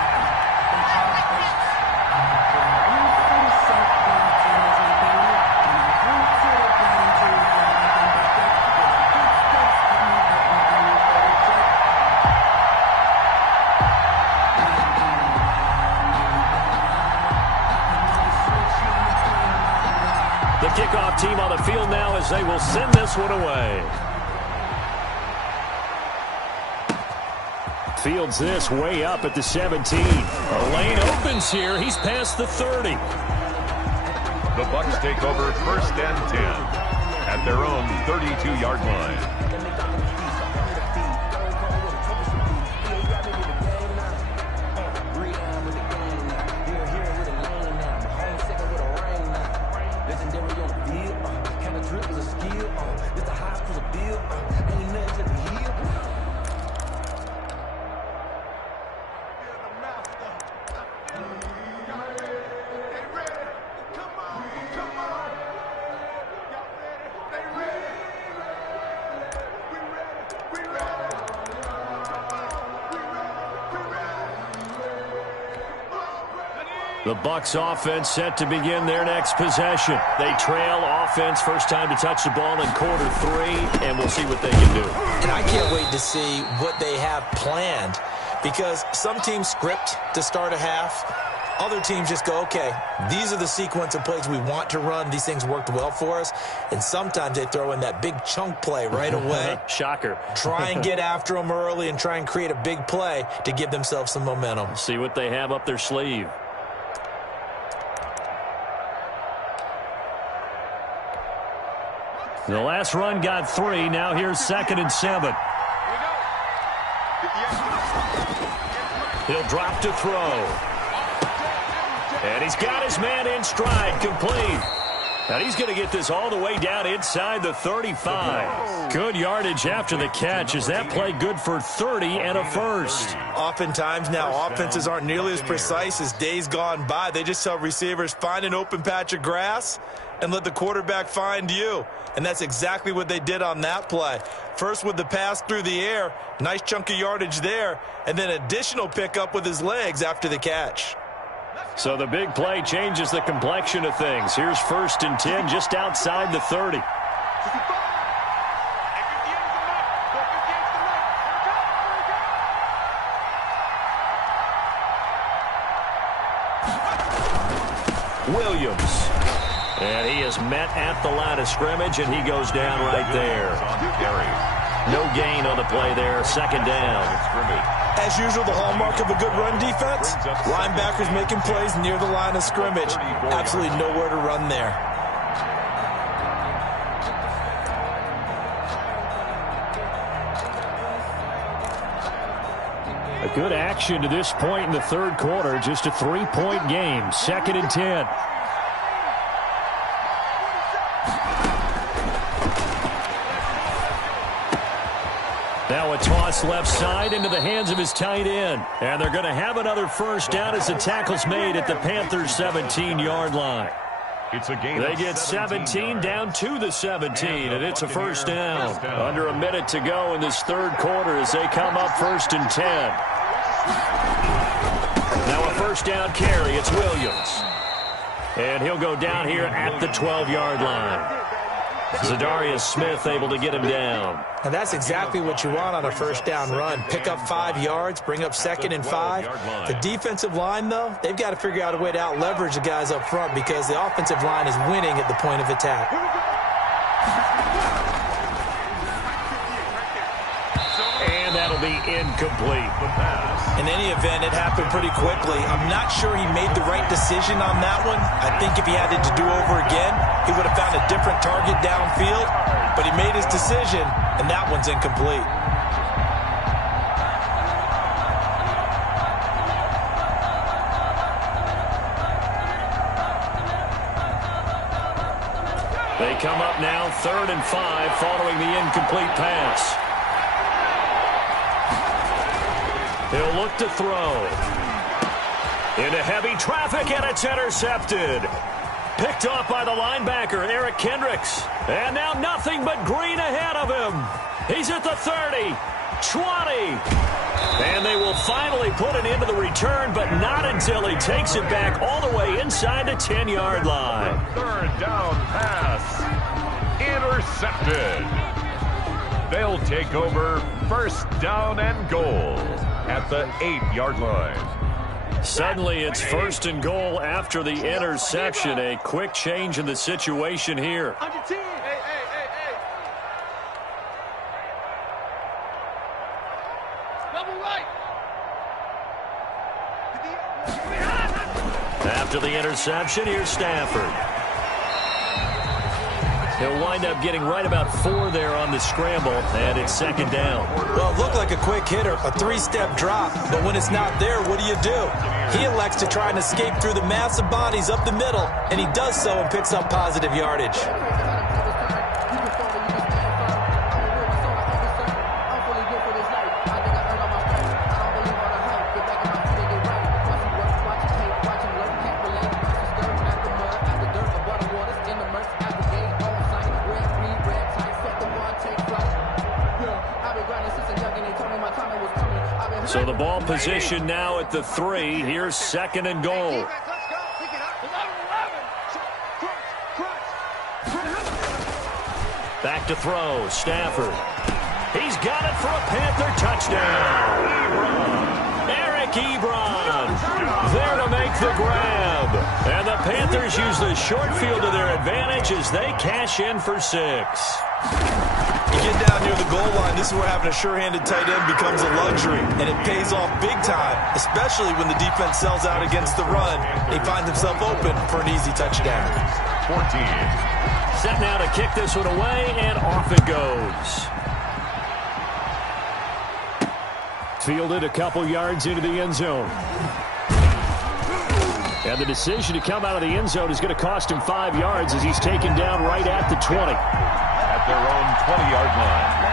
Kickoff team on the field now as they will send this one away. Fields this way up at the 17. A lane opens here. He's past the 30. The Bucs take over 1st and 10 at their own 32-yard line. The Bucs offense set to begin their next possession. They trail offense, first time to touch the ball in quarter 3, and we'll see what they can do. And I can't wait to see what they have planned, because some teams script to start a half. Other teams just go, okay, these are the sequence of plays we want to run. These things worked well for us. And sometimes they throw in that big chunk play right away. Shocker. Try and get after them early and try and create a big play to give themselves some momentum. See what they have up their sleeve. The last run got 3. Now here's 2nd and 7. He'll drop to throw. And he's got his man in stride, complete. And he's going to get this all the way down inside the 35. Good yardage after the catch. Is that play good for 30 and a first? Oftentimes now offenses aren't nearly as precise as days gone by. They just tell receivers, find an open patch of grass and let the quarterback find you. And that's exactly what they did on that play. First with the pass through the air, nice chunk of yardage there, and then additional pickup with his legs after the catch. So the big play changes the complexion of things. Here's 1st and 10 just outside the 30. Williams. And he is met at the line of scrimmage, and he goes down right there. No gain on the play there. Second down. As usual, the hallmark of a good run defense, linebackers making plays near the line of scrimmage. Absolutely nowhere to run there. A good action to this point in the third quarter. Just a 3-point game. 2nd and 10. Now a toss left side into the hands of his tight end. And they're going to have another first down as the tackle's made at the Panthers' 17-yard line. It's a game. They get 17 down to the 17, and it's a first down. Under a minute to go in this third quarter as they come up 1st and 10. Now a first down carry. It's Williams. And he'll go down here at the 12-yard line. Zadarius Smith able to get him down. And that's exactly what you want on a first down run. Pick up 5 yards, bring up 2nd and 5. The defensive line, though, they've got to figure out a way to out-leverage the guys up front because the offensive line is winning at the point of attack. And that'll be incomplete. In any event, it happened pretty quickly. I'm not sure he made the right decision on that one. I think if he had it to do over again, he would have found a different target downfield. But he made his decision, and that one's incomplete. They come up now 3rd and 5 following the incomplete pass. He'll look to throw. Into heavy traffic, and it's intercepted. Picked off by the linebacker, Eric Kendricks. And now nothing but green ahead of him. He's at the 30, 20. And they will finally put it into the return, but not until he takes it back all the way inside the 10-yard line. Third down pass. Intercepted. They'll take over 1st down and goal at the 8-yard line. Suddenly it's 1st and goal after the interception. A quick change in the situation here. After the interception, here's Stafford. He'll wind up getting right about 4 there on the scramble, and it's 2nd down. Well, it looked like a quick hitter, a 3-step drop, but when it's not there, what do? He elects to try and escape through the massive bodies up the middle, and he does so and picks up positive yardage. So the ball position now at the 3. Here's 2nd and goal. Back to throw. Stafford. He's got it for a Panther touchdown. Eric Ebron there to make the grab. And the Panthers use the short field to their advantage as they cash in for 6. You get down near the goal line, this is where having a sure-handed tight end becomes a luxury, and it pays off big time, especially when the defense sells out against the run. He finds himself open for an easy touchdown. 14. Set now to kick this one away, and off it goes. Fielded a couple yards into the end zone. And the decision to come out of the end zone is going to cost him 5 yards as he's taken down right at the 20. At their own 20-yard line.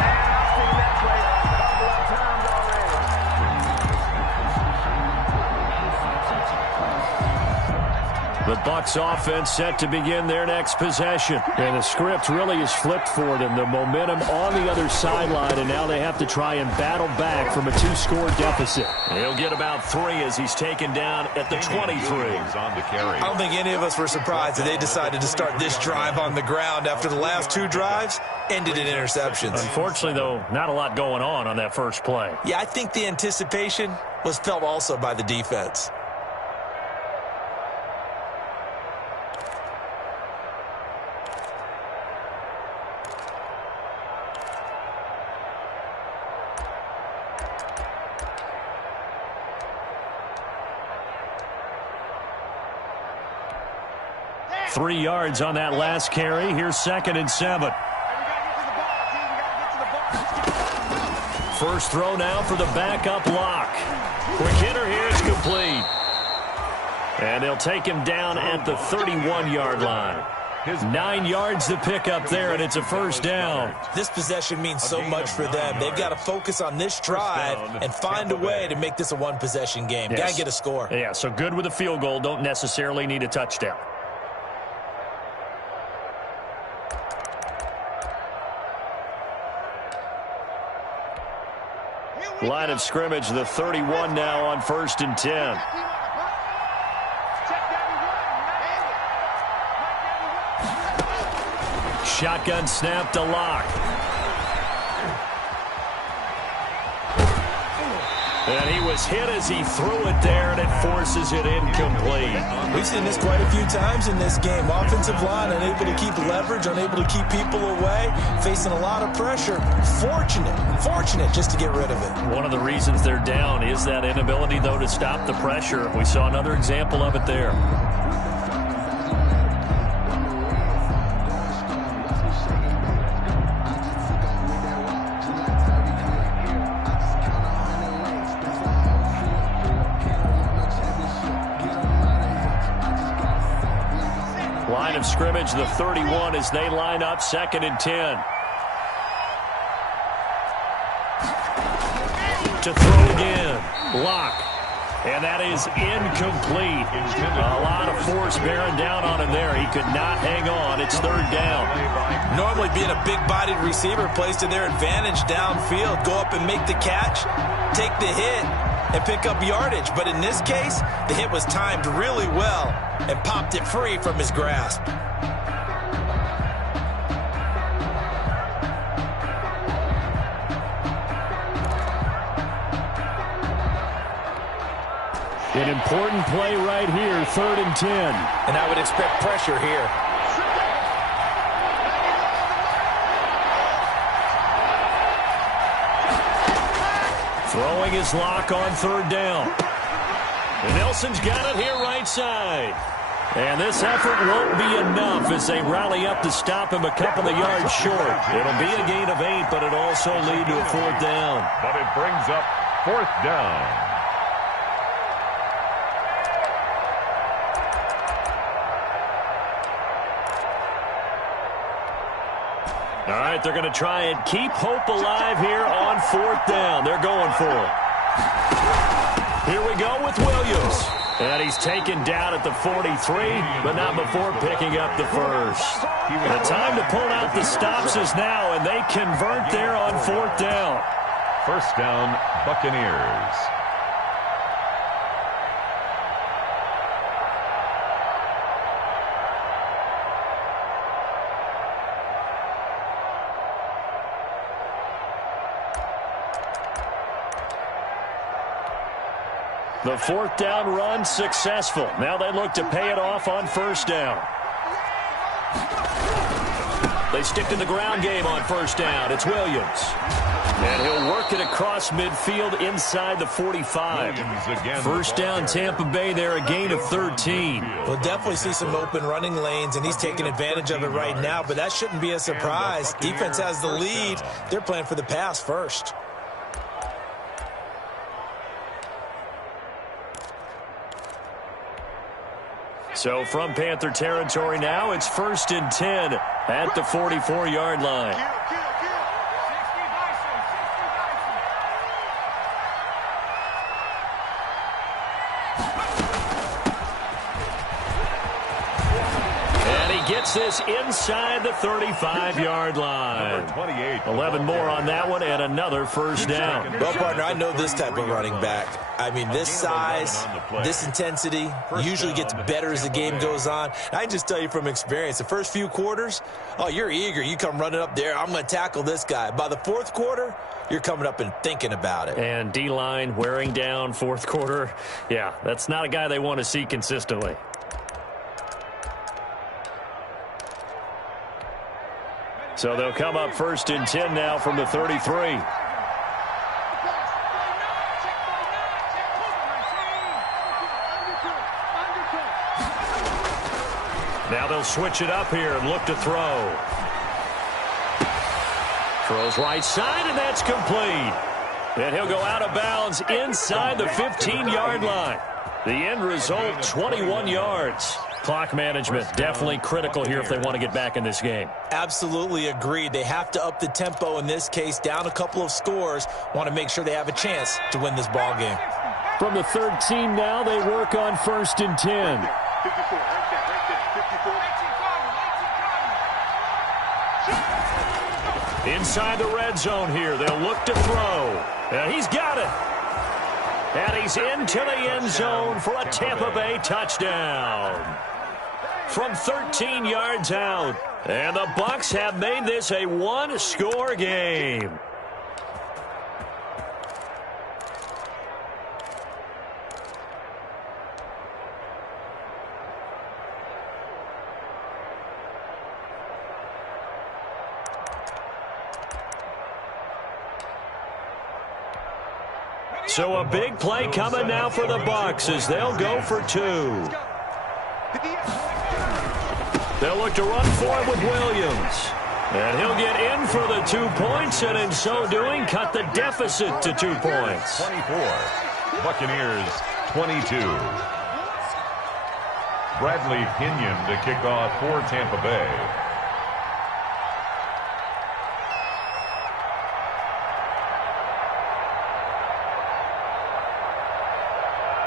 The Bucs offense set to begin their next possession. And the script really is flipped for them. The momentum on the other sideline, and now they have to try and battle back from a 2-score deficit. He'll get about 3 as he's taken down at the 23. I don't think any of us were surprised that they decided to start this drive on the ground after the last 2 drives ended in interceptions. Unfortunately, though, not a lot going on that first play. Yeah, I think the anticipation was felt also by the defense. 3 yards on that last carry. Here's 2nd and 7. First throw now for the backup lock. Quick hitter here. It's complete. And they'll take him down at the 31-yard line. 9 yards to pick up there, and it's a first down. This possession means so much for them. They've got to focus on this drive and find a way to make this a one-possession game. Yes. Got to get a score. Yeah, so good with a field goal. Don't necessarily need a touchdown. Line of scrimmage, the 31 now on 1st and 10. Shotgun snap to Lock. And he was hit as he threw it there, and it forces it incomplete. We've seen this quite a few times in this game. Offensive line unable to keep leverage, unable to keep people away, facing a lot of pressure. Fortunate just to get rid of it. One of the reasons they're down is that inability, though, to stop the pressure. We saw another example of it there. Line of scrimmage, the 31, as they line up 2nd and 10. To throw again. Lock. And that is incomplete. A lot of force bearing down on him there. He could not hang on. It's 3rd down. Normally being a big-bodied receiver plays to their advantage downfield. Go up and make the catch, take the hit, and pick up yardage. But in this case, the hit was timed really well and popped it free from his grasp. An important play right here, 3rd and 10. And I would expect pressure here. Throwing his Lock on 3rd down. And Nelson's got it here right side. And this effort won't be enough as they rally up to stop him a couple of yards short. It'll be a gain of 8, but it'll also lead to a 4th down. But it brings up 4th down. All right, they're going to try and keep hope alive here on 4th down. They're going for it. Here we go with Williams. And he's taken down at the 43, but not before picking up the first. The time to pull out the stops is now, and they convert there on 4th down. First down, Buccaneers. The 4th down run successful. Now they look to pay it off on 1st down. They stick to the ground game on 1st down. It's Williams. And he'll work it across midfield inside the 45. First down, Tampa Bay there, a gain of 13. We'll definitely see some open running lanes, and he's taking advantage of it right now, but that shouldn't be a surprise. Defense has the lead. They're playing for the pass first. So from Panther territory now, it's 1st and 10 at the 44-yard line. And he gets this inside the 35-yard line. 11 more on that one and another first down. Well, partner, I know this type of running back. I mean, this size, this intensity usually gets better as the game goes on. I can just tell you from experience, the first few quarters, oh, you're eager. You come running up there, I'm going to tackle this guy. By the 4th quarter, you're coming up and thinking about it. And D-line wearing down 4th quarter. Yeah, that's not a guy they want to see consistently. So they'll come up 1st and 10 now from the 33. Now Now they'll switch it up here and look to throw. Throws right side, and that's complete. And he'll go out of bounds inside the 15-yard line. The end result, 21 yards. Clock management definitely critical here if they want to get back in this game. Absolutely agreed. They have to up the tempo in this case, down a couple of scores. Want to make sure they have a chance to win this ball game. From the 13 now, they work on 1st and 10. 54, right there, 54. Inside the red zone here, they'll look to throw. And he's got it. And he's into the end zone for a Tampa Bay touchdown. From 13 yards out. And the Bucs have made this a one-score game. So a big play coming now for the Bucs as they'll go for 2. They'll look to run for it with Williams. And he'll get in for the 2 points, and in so doing, cut the deficit to 2 points. 24. Buccaneers, 22. Bradley Pinion to kick off for Tampa Bay.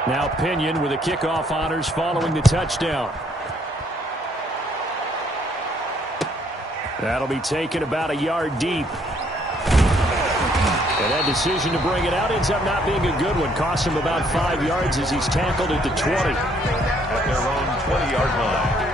Now Pinion with the kickoff honors following the touchdown. That'll be taken about a yard deep. And that decision to bring it out ends up not being a good one. Cost him about 5 yards as he's tackled at the 20. At their own 20-yard line.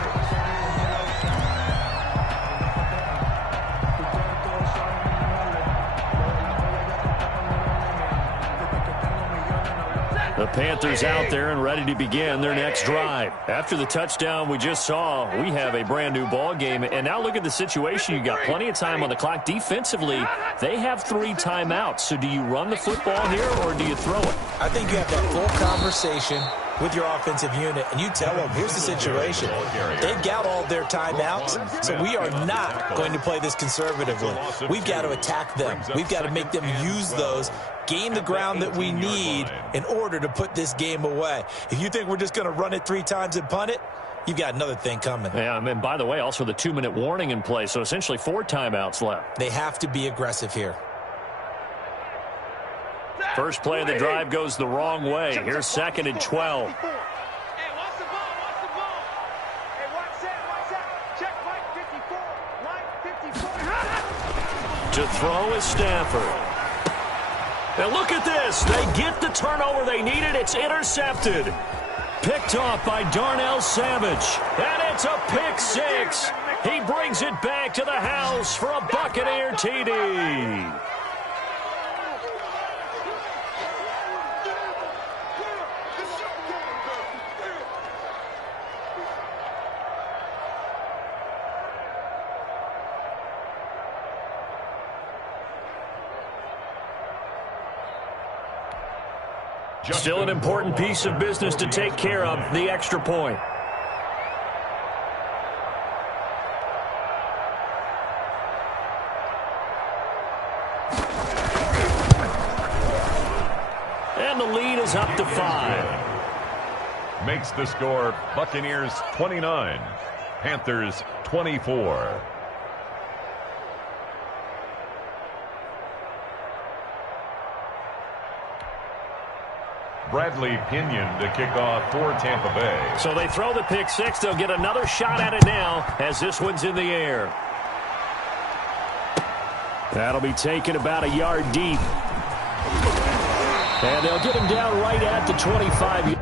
The Panthers out there and ready to begin their next drive. After the touchdown we just saw, we have a brand new ball game. And now look at the situation. You got plenty of time on the clock. Defensively, they have 3 timeouts. So do you run the football here or do you throw it? I think you have that full conversation with your offensive unit, and you tell them, here's the situation. They've got all their timeouts, so we are not going to play this conservatively. We've got to attack them. We've got to make them use those, gain the ground that we need in order to put this game away. If you think we're just going to run it 3 times and punt it, you've got another thing coming. Yeah, and by the way, also the 2-minute warning in play, so essentially 4 timeouts left. They have to be aggressive here. First play of the drive goes the wrong way. Here's 2nd and 12. Hey, watch the ball, watch the ball. Hey, watch that. Check right 54, right 54. To throw is Stafford. And look at this. They get the turnover they needed. It's intercepted. Picked off by Darnell Savage. And it's a pick 6. He brings it back to the house for a Buccaneer TD. Still an important piece of business to take care of, the extra point. And the lead is up to 5. Makes the score Buccaneers 29, Panthers 24. Bradley Pinion to kick off for Tampa Bay. So they throw the pick 6. They'll get another shot at it now as this one's in the air. That'll be taken about a yard deep. And they'll get him down right at the 25.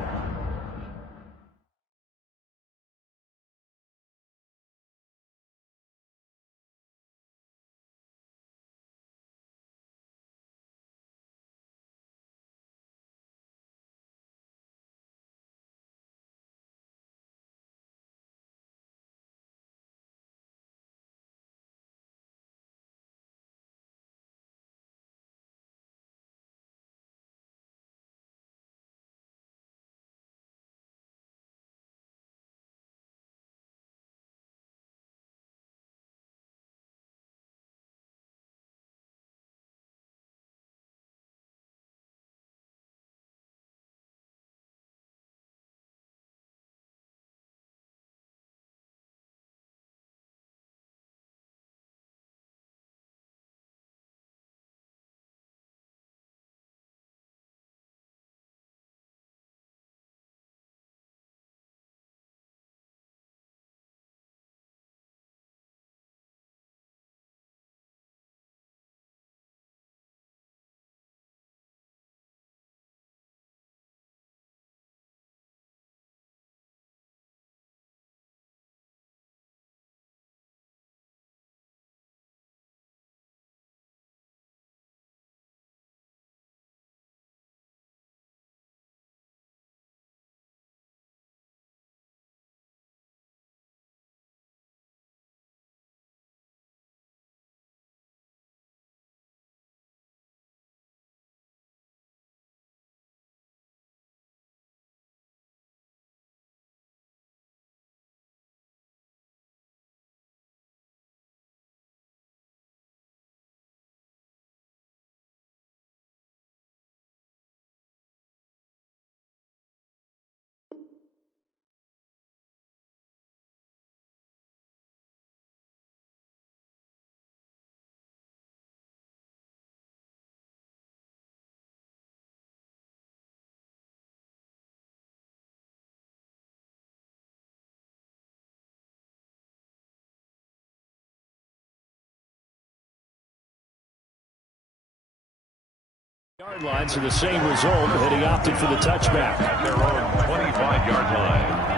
Yard lines are the same result, but he opted for the touchback. At their own 25-yard line.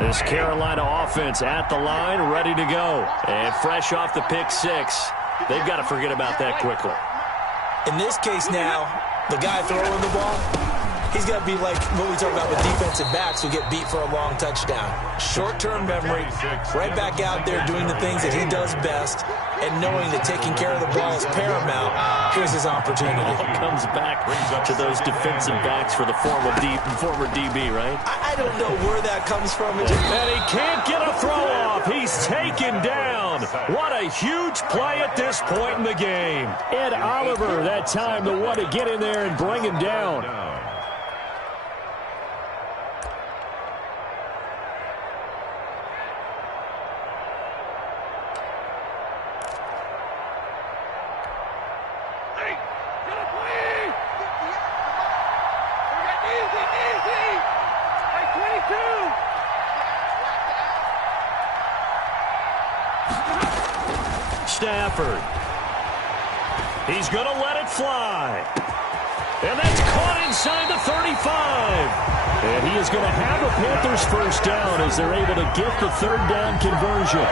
This Carolina offense at the line, ready to go. And fresh off the pick six. They've got to forget about that quickly. In this case now, the guy throwing the ball, he's got to be like what we talk about with defensive backs who get beat for a long touchdown. Short-term memory, right back out there doing the things that he does best, and knowing that taking care of the ball is paramount. Here's his opportunity. It comes back to those defensive backs for the former DB, right? I don't know where that comes from. And he can't get a throw off. He's taken down. What a huge play at this point in the game. Ed Oliver, that time, the one to get in there and bring him down. Stafford. He's going to let it fly. And that's caught inside the 35. And he is going to have a Panthers first down as they're able to get the third down conversion.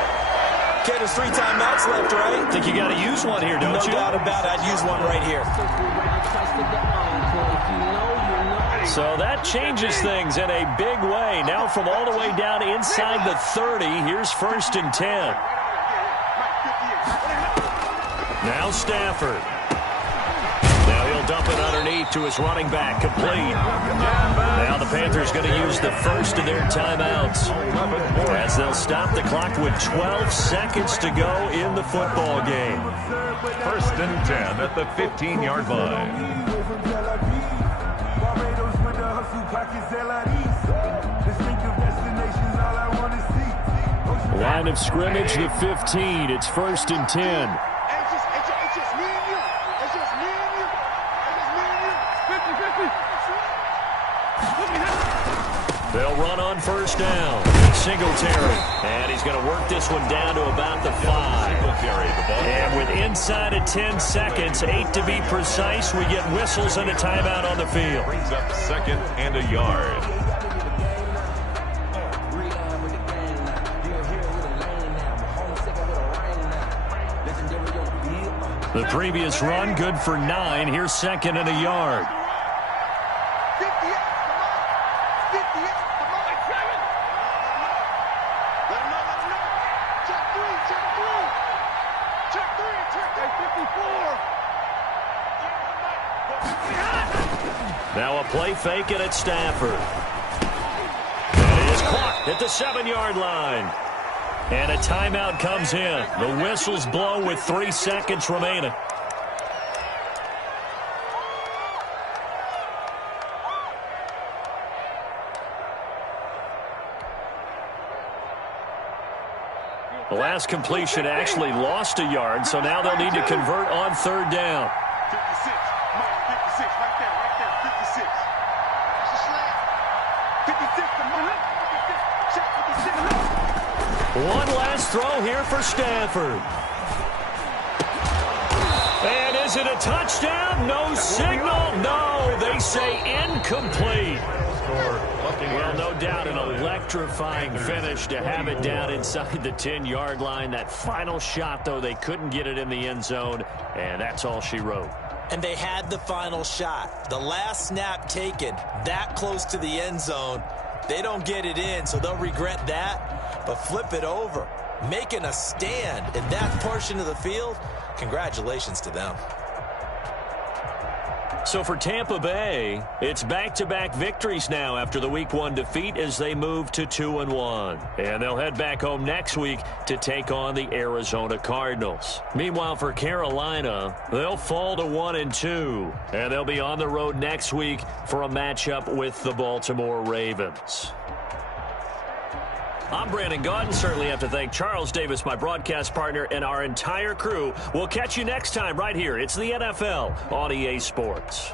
Okay, there's 3 timeouts left, right? I think you got to use one here, don't you? No doubt about it. I'd use one right here. So that changes things in a big way. Now from all the way down inside the 30, here's 1st and 10. Now Stafford. Now he'll dump it underneath to his running back. Complete. Now the Panthers going to use the first of their timeouts as they'll stop the clock with 12 seconds to go in the football game. 1st and 10 at the 15-yard line. Line of scrimmage, the 15. It's 1st and 10. They'll run on first down. Singletary. And he's going to work this one down to about the 5. And with inside of 10 seconds, 8 to be precise, we get whistles and a timeout on the field. Brings up 2nd and a yard. The previous run, good for 9. Here's 2nd and a yard. Now a play fake and it's Stafford. And it is caught at the 7-yard line. And a timeout comes in. The whistles blow with 3 seconds remaining. The last completion actually lost a yard, so now they'll need to convert on 3rd down. 56. Mike, 56. Right there. 56. That's a slant. 56. Check 56. One last throw here for Stafford. And is it a touchdown? No signal. No, they say incomplete. Well, no doubt an electrifying finish to have it down inside the 10-yard line. That final shot, though, they couldn't get it in the end zone, and that's all she wrote. And they had the final shot. The last snap taken that close to the end zone. They don't get it in, so they'll regret that. But flip it over, making a stand in that portion of the field, congratulations to them. So for Tampa Bay, it's back-to-back victories now after the Week 1 defeat as they move to 2-1. And they'll head back home next week to take on the Arizona Cardinals. Meanwhile, for Carolina, they'll fall to 1-2. And they'll be on the road next week for a matchup with the Baltimore Ravens. I'm Brandon Gaudin. Certainly have to thank Charles Davis, my broadcast partner, and our entire crew. We'll catch you next time right here. It's the NFL on EA Sports.